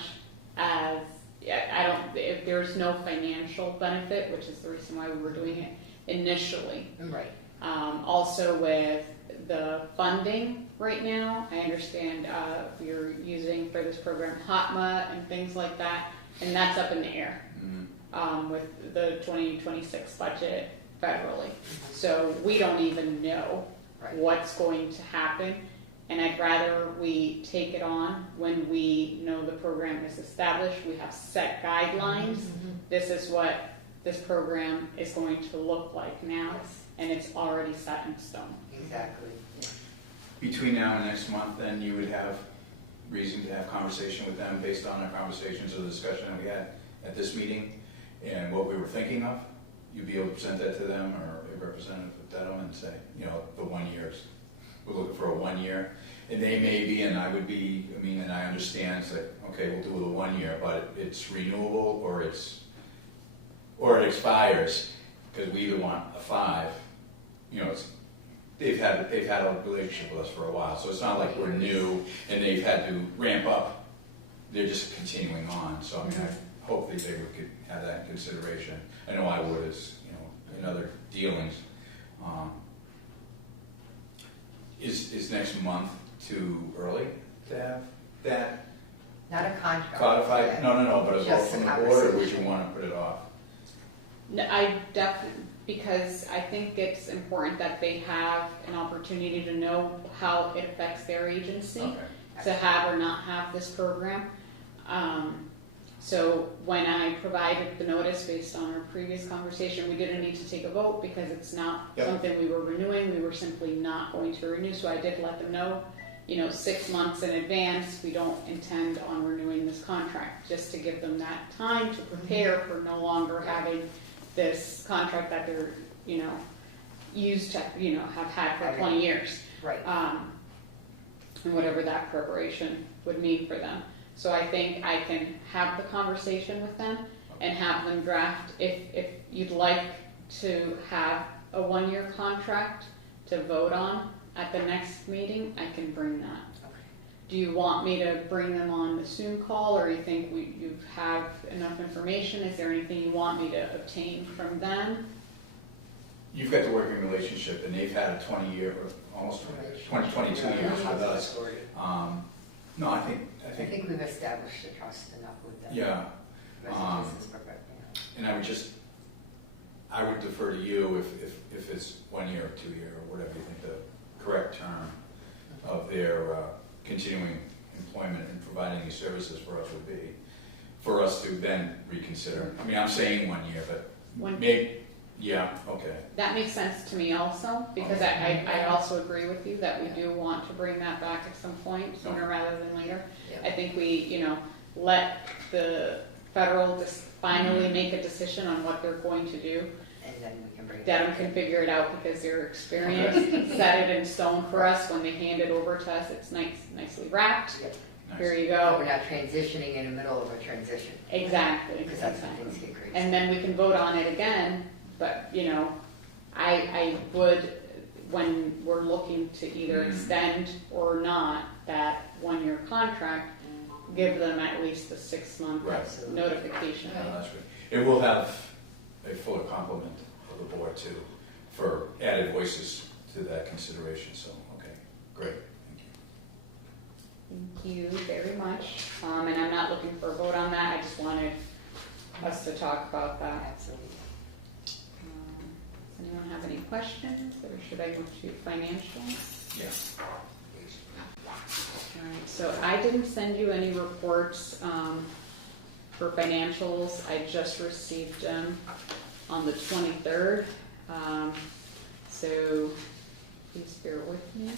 as, if there's no financial benefit, which is the reason why we were doing it initially. Right. Also with the funding right now. I understand you're using for this program HOTMA and things like that, and that's up in the air with the 2026 budget federally. So we don't even know Right. what's going to happen, and I'd rather we take it on when we know the program is established, we have set guidelines. This is what this program is going to look like now, and it's already set in stone. Exactly, yeah. Between now and next month, then you would have reason to have conversation with them based on our conversations or the discussion that we had at this meeting and what we were thinking of. You'd be able to present that to them or a representative of Dedham and say, you know, the 1 years. We're looking for a 1 year. And they may be, and I would be, I mean, and I understand, it's like, okay, we'll do the 1 year, but it's renewable or it expires, because we either want a 5, you know, they've had a relationship with us for a while, so it's not like we're new and they've had to ramp up. They're just continuing on, so I mean, I hope that they could have that in consideration. I know I would, as, you know, in other dealings. Is next month too early to have that Not a contract. codified? yeah. No, but a vote Just from a the board, or would conversation. you want to put it off? No, I definitely, because I think it's important that they have an opportunity to know how it affects their agency, Okay. to have or not have this program. So when I provided the notice based on our previous conversation, we didn't need to take a vote because it's not Yep. something we were renewing, we were simply not going to renew, so I did let them know, you know, 6 months in advance, we don't intend on renewing this contract, just to give them that time to prepare for no longer having this contract that they're, you know, used to, you know, have had for 20 years. Right. And whatever that preparation would mean for them. So I think I can have the conversation with them and have them draft, if you'd like to have a 1-year contract to vote on at the next meeting, I can bring that. Okay. Do you want me to bring them on the Zoom call, or you think you have enough information? Is there anything you want me to obtain from them? You've got the working relationship, and they've had a 20-year, almost 22 years with us. No, I I think we've established the trust enough with them. yeah, Messages is perfect, yeah. and I would defer to you if it's 1 year or 2 year or whatever you think the correct term of their continuing employment and providing these services for us would be, for us to then reconsider. I mean, I'm saying 1 year, but maybe, yeah, okay. That makes sense to me also, because I also agree with you that we do want to bring that back at some point, sooner rather than later. Yeah. I think we, you know, let the federal just finally make a decision on what they're going to do. And then we can bring it Dedham back. can figure it out because their experience set it in stone for us. When they hand it over to us, it's nicely wrapped. Yep. Nice. Here you So we're go. not transitioning in the middle of a transition. Exactly. Because that's when things get crazy. And then we can vote on it again, but, you know, I would, when we're looking to either extend or not that 1-year contract, give them at least a 6-month Right. notification. No, that's right. It will have a fuller complement of the board too, for added voices to that consideration, so, okay, great, thank you. Thank you very much. And I'm not looking for a vote on that, I just wanted us to talk about that. Absolutely. Does anyone have any questions, or should I move to financials? Yeah. Alright, so I didn't send you any reports for financials. I just received them on the 23rd. So please bear with me.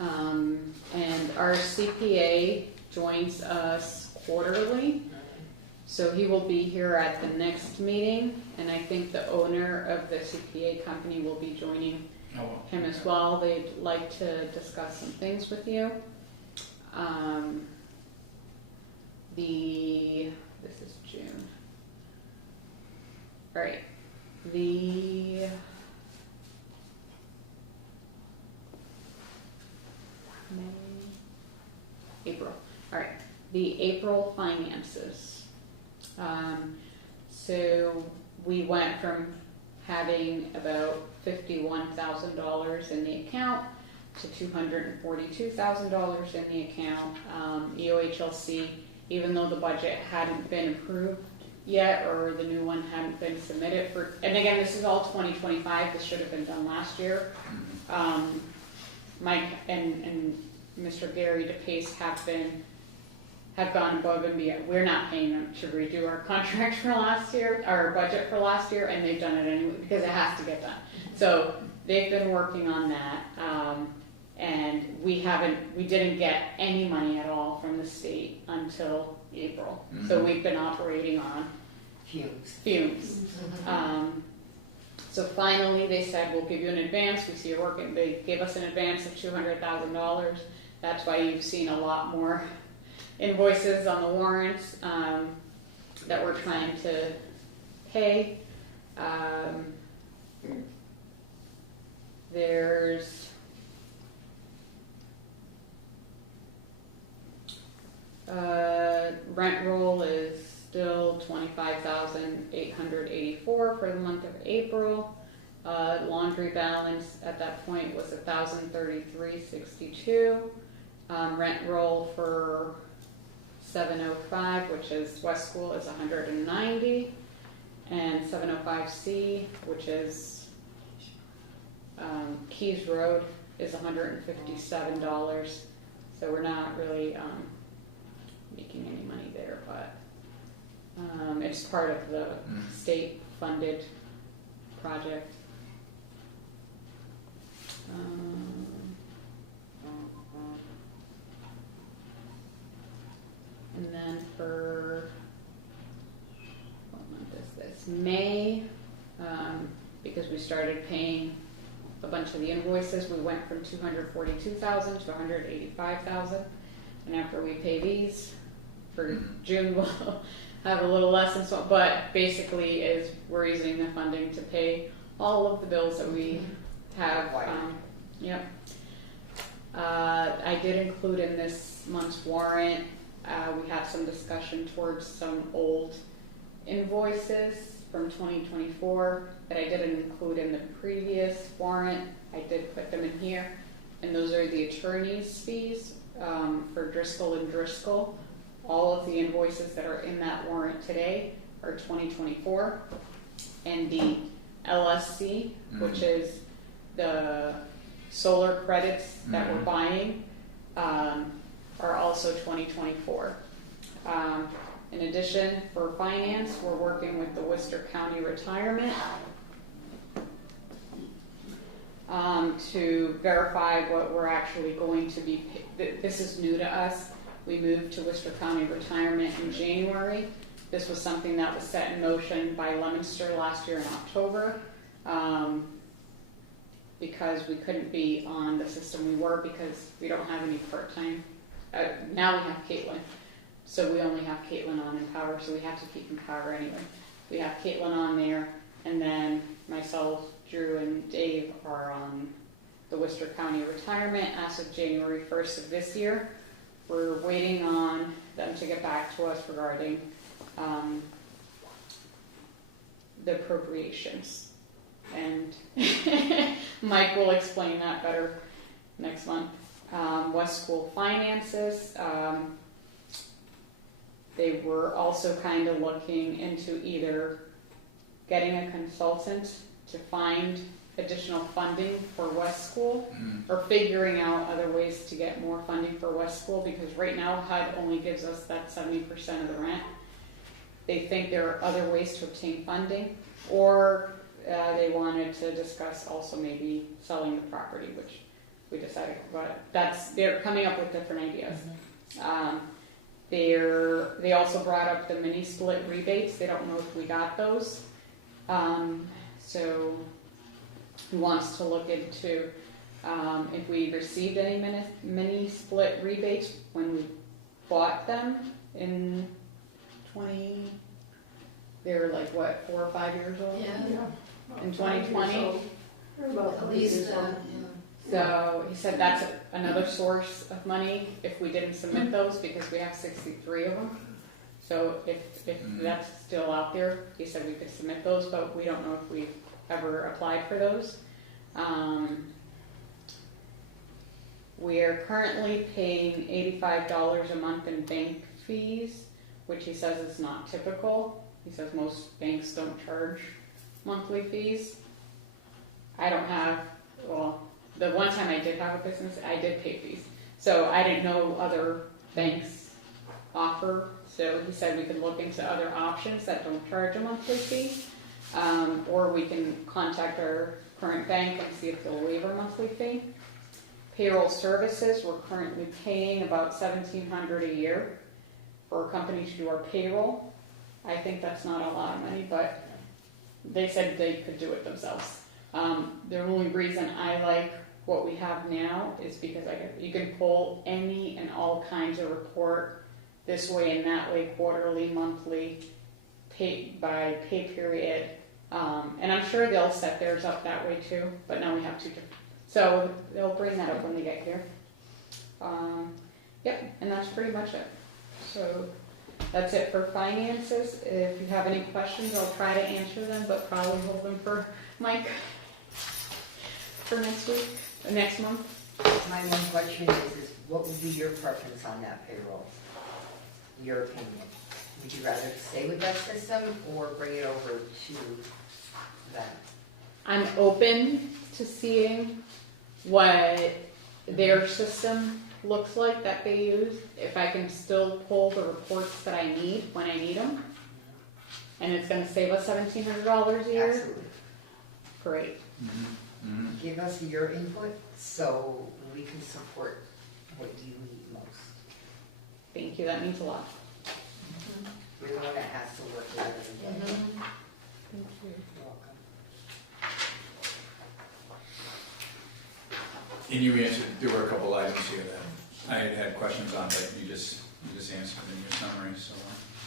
And our CPA joins us quarterly. So he will be here at the next meeting, and I think the owner of the CPA company will be joining Oh, well. him as well. They'd like to discuss some things with you. This is June. All right. April. All right. The April finances. So we went from having about $51,000 in the account to $242,000 in the account. EOHLC, even though the budget hadn't been approved yet, or the new one hadn't been submitted for, and again, this is all 2025, this should have been done last year. Mike and Mr. Gary DePace have gone above and beyond. We're not paying them to redo our contract for last year, our budget for last year, and they've done it anyway, because it has to get done. So they've been working on that, and we didn't get any money at all from the state until April. So we've been operating on fumes. So finally, they said, we'll give you an advance. We see you're working. They gave us an advance of $200,000. That's why you've seen a lot more invoices on the warrants that we're trying to pay. There's rent roll is still $25,884 for the month of April. Laundry balance at that point was $1,033.62. Rent roll for 705, which is West School, is $190, and 705C, which is Keys Road, is $157. So we're not really making any money there, but it's part of the state-funded project. And then for, what month is this? May, because we started paying a bunch of the invoices, we went from $242,000 to $185,000. And after we pay these, for June, we'll have a little less and so, but basically is we're using the funding to pay all of the bills that we have. Yep. I did include in this month's warrant, we had some discussion towards some old invoices from 2024 that I didn't include in the previous warrant. I did put them in here, and those are the attorney's fees for Driscoll and Driscoll. All of the invoices that are in that warrant today are 2024, and the LSC, which is the solar credits that we're buying, are also 2024. In addition, for finance, we're working with the Worcester County Retirement to verify what we're actually going to be this is new to us. We moved to Worcester County Retirement in January. This was something that was set in motion by Leominster last year in October, because we couldn't be on the system we were because we don't have any part-time. Now we have Caitlin, so we only have Caitlin on Empower, so we have to keep Empower anyway. We have Caitlin on there, and then myself, Drew, and Dave are on the Worcester County Retirement as of January 1st of this year. We're waiting on them to get back to us regarding the appropriations. And Mike will explain that better next month. West School finances, they were also kind of looking into either getting a consultant to find additional funding for West School, or figuring out other ways to get more funding for West School, because right now HUD only gives us that 70% of the rent. They think there are other ways to obtain funding, or they wanted to discuss also maybe selling the property, which we decided, but they're coming up with different ideas. They also brought up the mini split rebates. They don't know if we got those. So he wants to look into if we received any mini split rebates when we bought them in they were like what, 4 or 5 years old? Yeah. In 2020. At least, So he said that's another source of money if we didn't submit those, because we have 63 of them. So if that's still out there, he said we could submit those, but we don't know if we've ever applied for those. We are currently paying $85 a month in bank fees, which he says is not typical. He says most banks don't charge monthly fees. I don't have, well, the one time I did have a business, I did pay fees. So I didn't know other banks offer, so he said we could look into other options that don't charge a monthly fee. Or we can contact our current bank and see if they'll waive our monthly fee. Payroll services, we're currently paying about $1,700 a year for a company to do our payroll. I think that's not a lot of money, but they said they could do it themselves. The only reason I like what we have now is because you can pull any and all kinds of report this way and that way, quarterly, monthly, pay by pay period. And I'm sure they'll set theirs up that way too, but now we have two different. So they'll bring that up when they get here. Yep, and that's pretty much it. So that's it for finances. If you have any questions, I'll try to answer them, but probably hold them for Mike for next week, next month. My one question is what would be your preference on that payroll? Your opinion? Would you rather stay with that system or bring it over to them? I'm open to seeing what their system looks like that they use, if I can still pull the reports that I need when I need them, and it's going to save us $1,700 a year. Absolutely. Great. Give us your input so we can support what you need most. Thank you, that means a lot. You're the one that has to work with it every day. Thank you. You're welcome. And you answered, there were a couple items here that I had questions on, but you just answered in your summary, so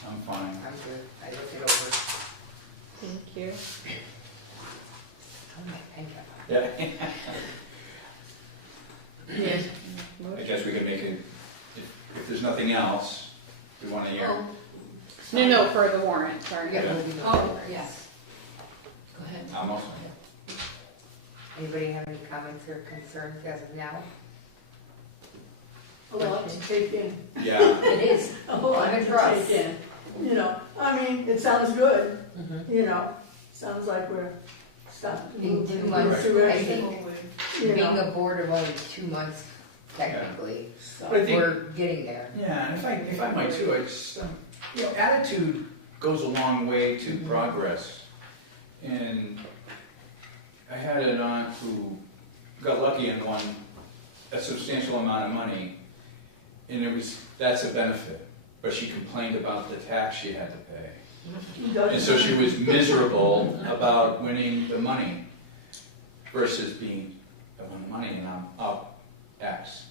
I'm fine. I'm good. I looked it over. Thank you. Oh, my pen kept on. Yeah. Yes. I guess we could make it, if there's nothing else, we want to hear. No, for the warrant, sorry. Yeah, Yeah. we'll be Oh, going over. yes. Go ahead. Almost. Anybody have any comments or concerns as of now? A lot to take in, Yeah, It is. a lot Even to for us. take in. You know, I mean, it sounds good, Mhm. you know, sounds like we're starting to In move 2 in months, this I direction. think You being know, a board of only 2 months technically, so, But I think- we're getting there. yeah, and if I might too, I just, attitude goes a long way to progress. And I had an aunt who got lucky and won a substantial amount of money, and that's a benefit, but she complained about the tax she had to pay. he does. And so she was miserable about winning the money versus being, I won the money and I'm up X.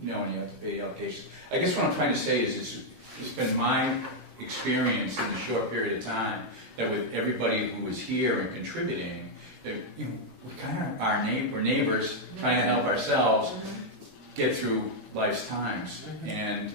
And you have to pay allocations. I guess what I'm trying to say is it's been my experience in a short period of time that with everybody who was here and contributing, that, we kind of we're neighbors trying to help ourselves get through life's times. And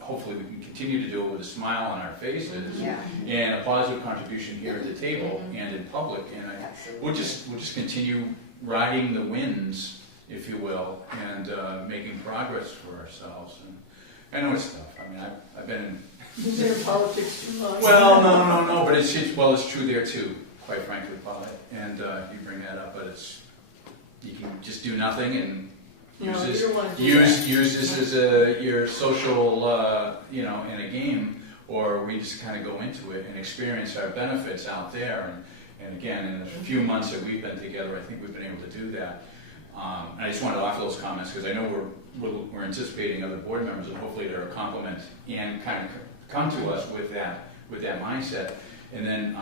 hopefully we can continue to do it with a smile on our faces Yeah, and a positive contribution here at the table and in public. And absolutely. we'll just continue riding the winds, if you will, and making progress for ourselves. And I know it's tough. I mean, I've been in. You've been in politics too long. Well, no, but it's true there too, quite frankly, Paul. And you bring that up, but you can just do nothing and No, use you this don't want to do that. use this as your social, in a game, or we just kind of go into it and experience our benefits out there. And again, in the few months that we've been together, I think we've been able to do that. And I just wanted to offer those comments because I know we're anticipating other board members, and hopefully they're a compliment and kind of come to us with that mindset. And then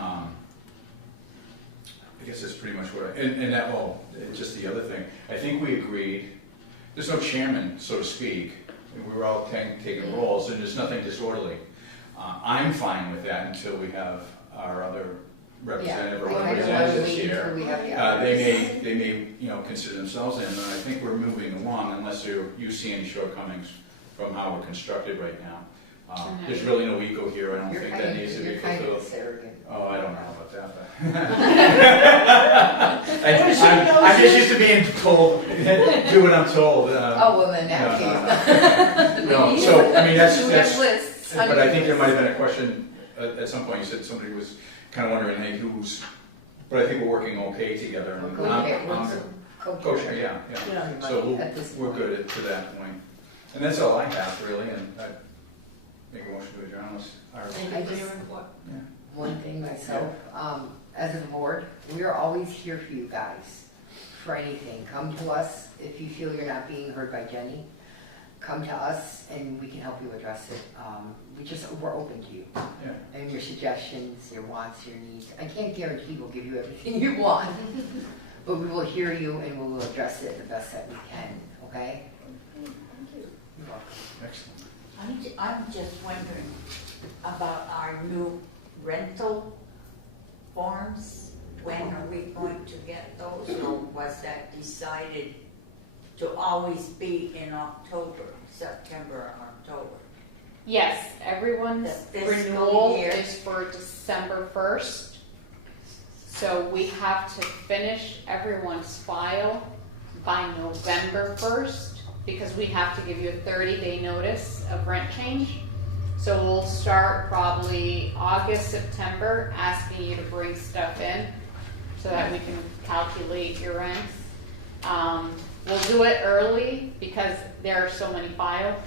I guess that's pretty much what just the other thing. I think we agreed. There's no chairman, so to speak. We were all taking roles, and there's nothing disorderly. I'm fine with that until we have our other representative or Yeah, I kind of want to representatives wait here. until we have the others. They may consider themselves in, and I think we're moving along unless you see any shortcomings from how we're constructed right now. There's really no eco here, I don't You're think kind that of, needs to be you're kind of fulfilled. surrogate. Oh, I don't know about that, but. I'm just used to being told, do what I'm told. Oh, well, in that case. No, so, I mean, You have that's, lists. but I think there might have been a question, at some point, you said somebody was kind of wondering, hey, who's, but I think we're working okay together. and We're I'm- good. I'm- Kosher, yeah, yeah. Yeah. So At this we're point. good to that point. And that's all I have, really, and I make a motion to adjourn unless our. Thank I you for just- your input. One thing myself, as a board, we are always here for you guys, for anything. Come to us if you feel you're not being heard by Jenny. Come to us and we can help you address it. We're open to you. Yeah. And your suggestions, your wants, your needs. I can't guarantee we'll give you everything you want, but we will hear you and we will address it the best that we can, okay? You're welcome. Excellent. I'm just wondering about our new rental forms. When are we going to get those, or was that decided to always be in October, September, or October? Yes, everyone's The fiscal renewal year. is for December 1st. So we have to finish everyone's file by November 1st because we have to give you a 30-day notice of rent change. So we'll start probably August, September, asking you to bring stuff in so that we can calculate your rents. We'll do it early because there are so many files.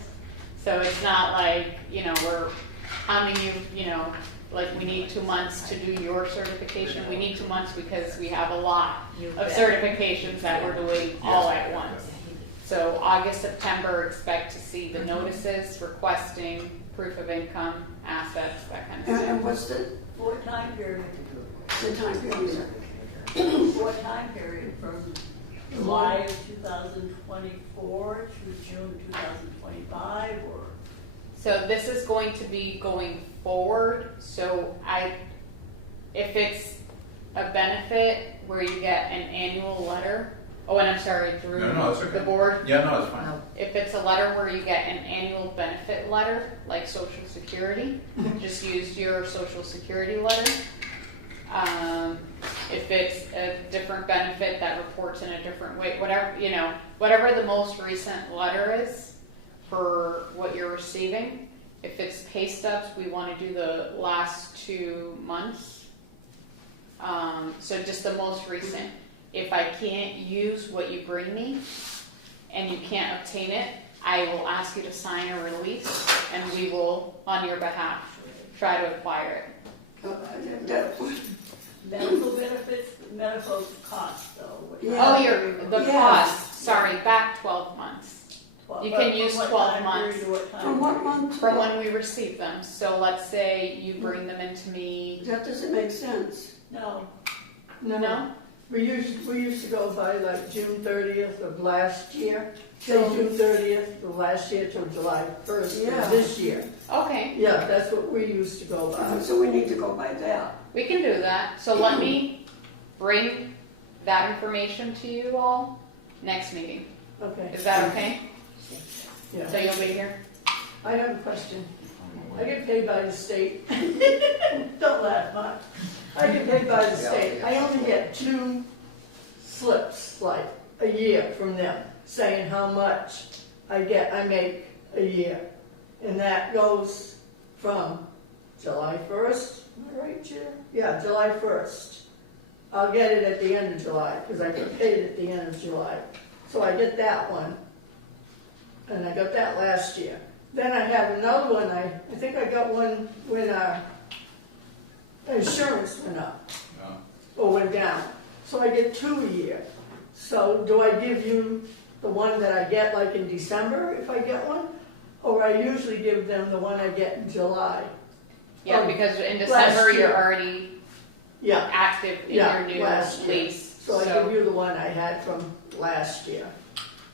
So it's not like, we're hounding you, like we need 2 months to do your certification. We need 2 months because we have a lot of certifications that we're doing all at once. So August, September, expect to see the notices requesting proof of income, assets, that kind of And stuff. what's what time period? The time period? What time period, from July of 2024 to June 2025, or? So this is going to be going forward. So if it's a benefit where you get an annual letter, and I'm sorry, through No, that's okay. the board. Yeah, no, it's fine. If it's a letter where you get an annual benefit letter, like Social Security, just use your Social Security letter. If it's a different benefit that reports in a different way, whatever the most recent letter is for what you're receiving. If it's pay stubs, we want to do the last 2 months. So just the most recent. If I can't use what you bring me and you can't obtain it, I will ask you to sign a release and we will, on your behalf, try to acquire it. Medical benefits, medical costs, though. what- Yeah. The Yeah. cost, sorry, back 12 months. Well, You but can from use what 12 time months. period to what time From what period? month? From when we receive them. So let's say you bring them into me, That doesn't make sense. No, no? We used to go by like June 30th of last year, say So- June 30th of last year till July 1st Yeah. of this year. Okay, Yeah, that's what we used to go by. So we need to go by that. we can do that. So let me bring that information to you all next meeting. Okay, Is that okay? yeah. So you'll be here? I have a question. I get paid by the state. don't laugh much. I get paid by the state. I only get 2 slips, like, a year from them, saying how much I make a year. And that goes from July 1st, am I right, Chair? Yeah, July 1st. I'll get it at the end of July, because I get paid at the end of July. So I get that one, and I got that last year. Then I have another one, I think I got one when insurance went up or went down. So I get 2 a year. So do I give you the one that I get like in December if I get one? Or I usually give them the one I get in July? Yeah, Oh, because in last December, you're year. already Yeah, active in Yeah, your new last year. lease. so I give you the one I had from last year.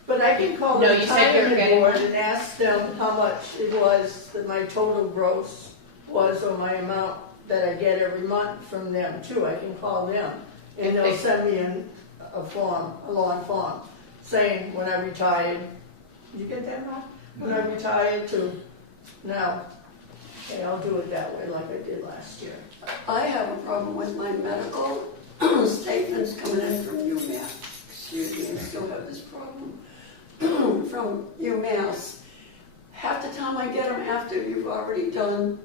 But I can call No, the you said you're retirement getting- board and ask them how much it was that my total gross was, or my amount that I get every month from them too. I can call them and they'll send me a form, a long form, saying when I retired. You get that, Mark? When I retired to now, Okay, I'll do it that way like I did last year. I have a problem with my medical statements coming in from UMass. Excuse me, I still have this problem. From UMass. Half the time I get them after you've already done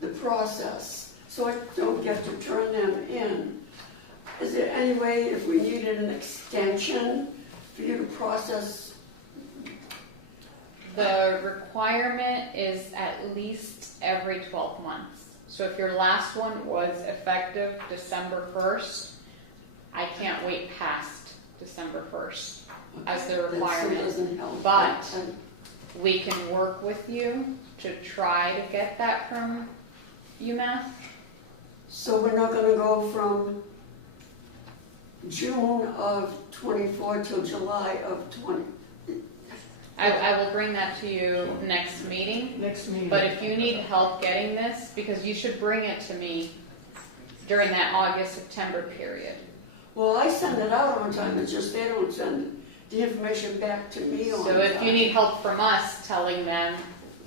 the process, so I don't get to turn them in. Is there any way, if we needed an extension, for you to process? The requirement is at least every 12 months. So if your last one was effective December 1st, I can't wait past December 1st as the That still requirement. doesn't help. But we can work with you to try to get that from UMass. So we're not gonna go from June of 24 till July of 20. I will bring that to you next meeting. Next meeting. But if you need help getting this, because you should bring it to me during that August-September period. Well, I send it out on time, it's just they don't send the information back to me on time. So if you need help from us telling them,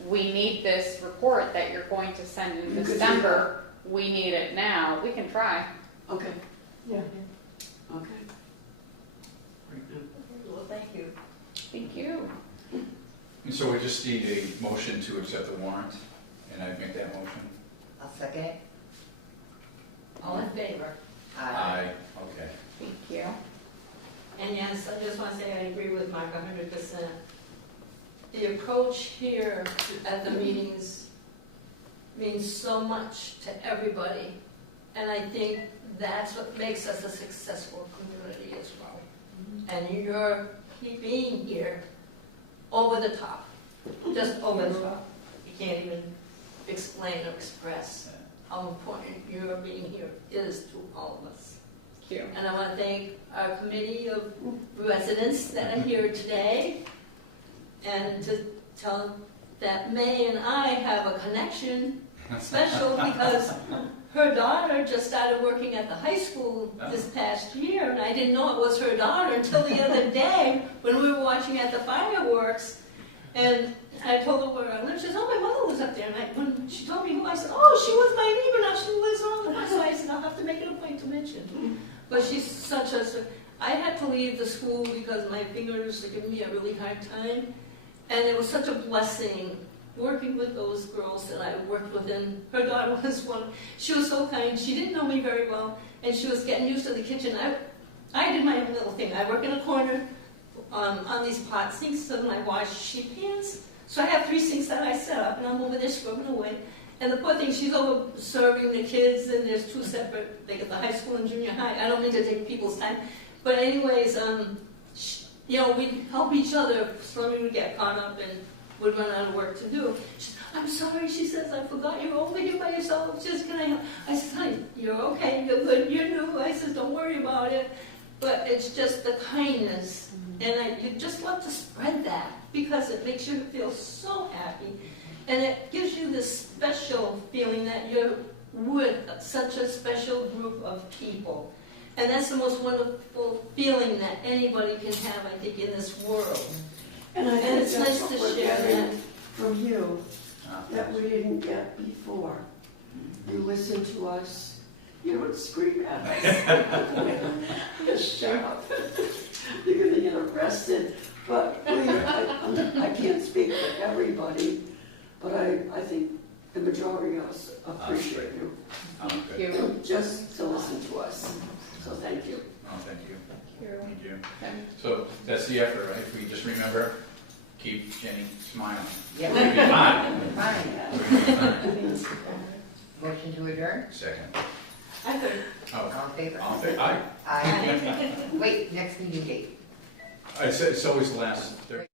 we need this report that you're going to send in You could do December, we need it now, we can try. Okay, Yeah. okay. Well, thank you. Thank you. And so we just need a motion to accept the warrant, and I'd make that motion. I'll second it. All in favor? Aye. Okay. Thank you. And yes, I just want to say I agree with Mark 100%. The approach here at the meetings means so much to everybody. And I think that's what makes us a successful community as well. And you're being here over the top, just over the top. You can't even explain or express how important your being here is to all of us. Thank you. And I want to thank our committee of residents that are here today, and to tell them that May and I have a connection special because her daughter just started working at the high school this past year, and I didn't know it was her daughter until the other day when we were watching at the fireworks. And I told her where I lived. She said, "Oh, my mother was up there." And when she told me who, I said, "Oh, she was my neighbor. Now she lives on the corner." So I said, "I'll have to make it a point to mention." But she's such a. I had to leave the school because my fingers were giving me a really hard time, and it was such a blessing working with those girls that I worked with. And her daughter was one. She was so kind. She didn't know me very well, and she was getting used to the kitchen. I did my own little thing. I work in a corner. On these pot sinks, and I wash sheet pans. So I have 3 sinks that I set up, and I'm over there scrubbing away. And the poor thing, she's over serving the kids, and there's 2 separate, they get the high school and junior high. I don't mean to take people's time. But anyways, you know, we help each other. Somebody would get caught up and would run out of work to do. She said, "I'm sorry," she says, "I forgot you're over here by yourself. Just can I help?" I said, "Honey, you're okay, you're good, you're new." I said, "Don't worry about it." But it's just the kindness. And you just love to spread that because it makes you feel so happy. And it gives you this special feeling that you're with such a special group of people. And that's the most wonderful feeling that anybody can have, I think, in this world. And I And think it's that's nice to what we're share getting that. from you, that we didn't get before. You listen to us, you don't scream at us. Just shut up. You're gonna get arrested. But I can't speak for everybody, but I think the majority of us appreciate you, Thank you. just to listen to us. So thank you. Oh, thank you. Thank you. Thank you. Okay. So that's the effort, right? If we just remember, keep Jenny smiling. Yeah. We'll be fine. Fine. We'll be fine. Motion to adjourn? Second. I could. Oh, All in favor? all in favor? Aye. Aye. Wait, next meeting date. It's always the last Thursday.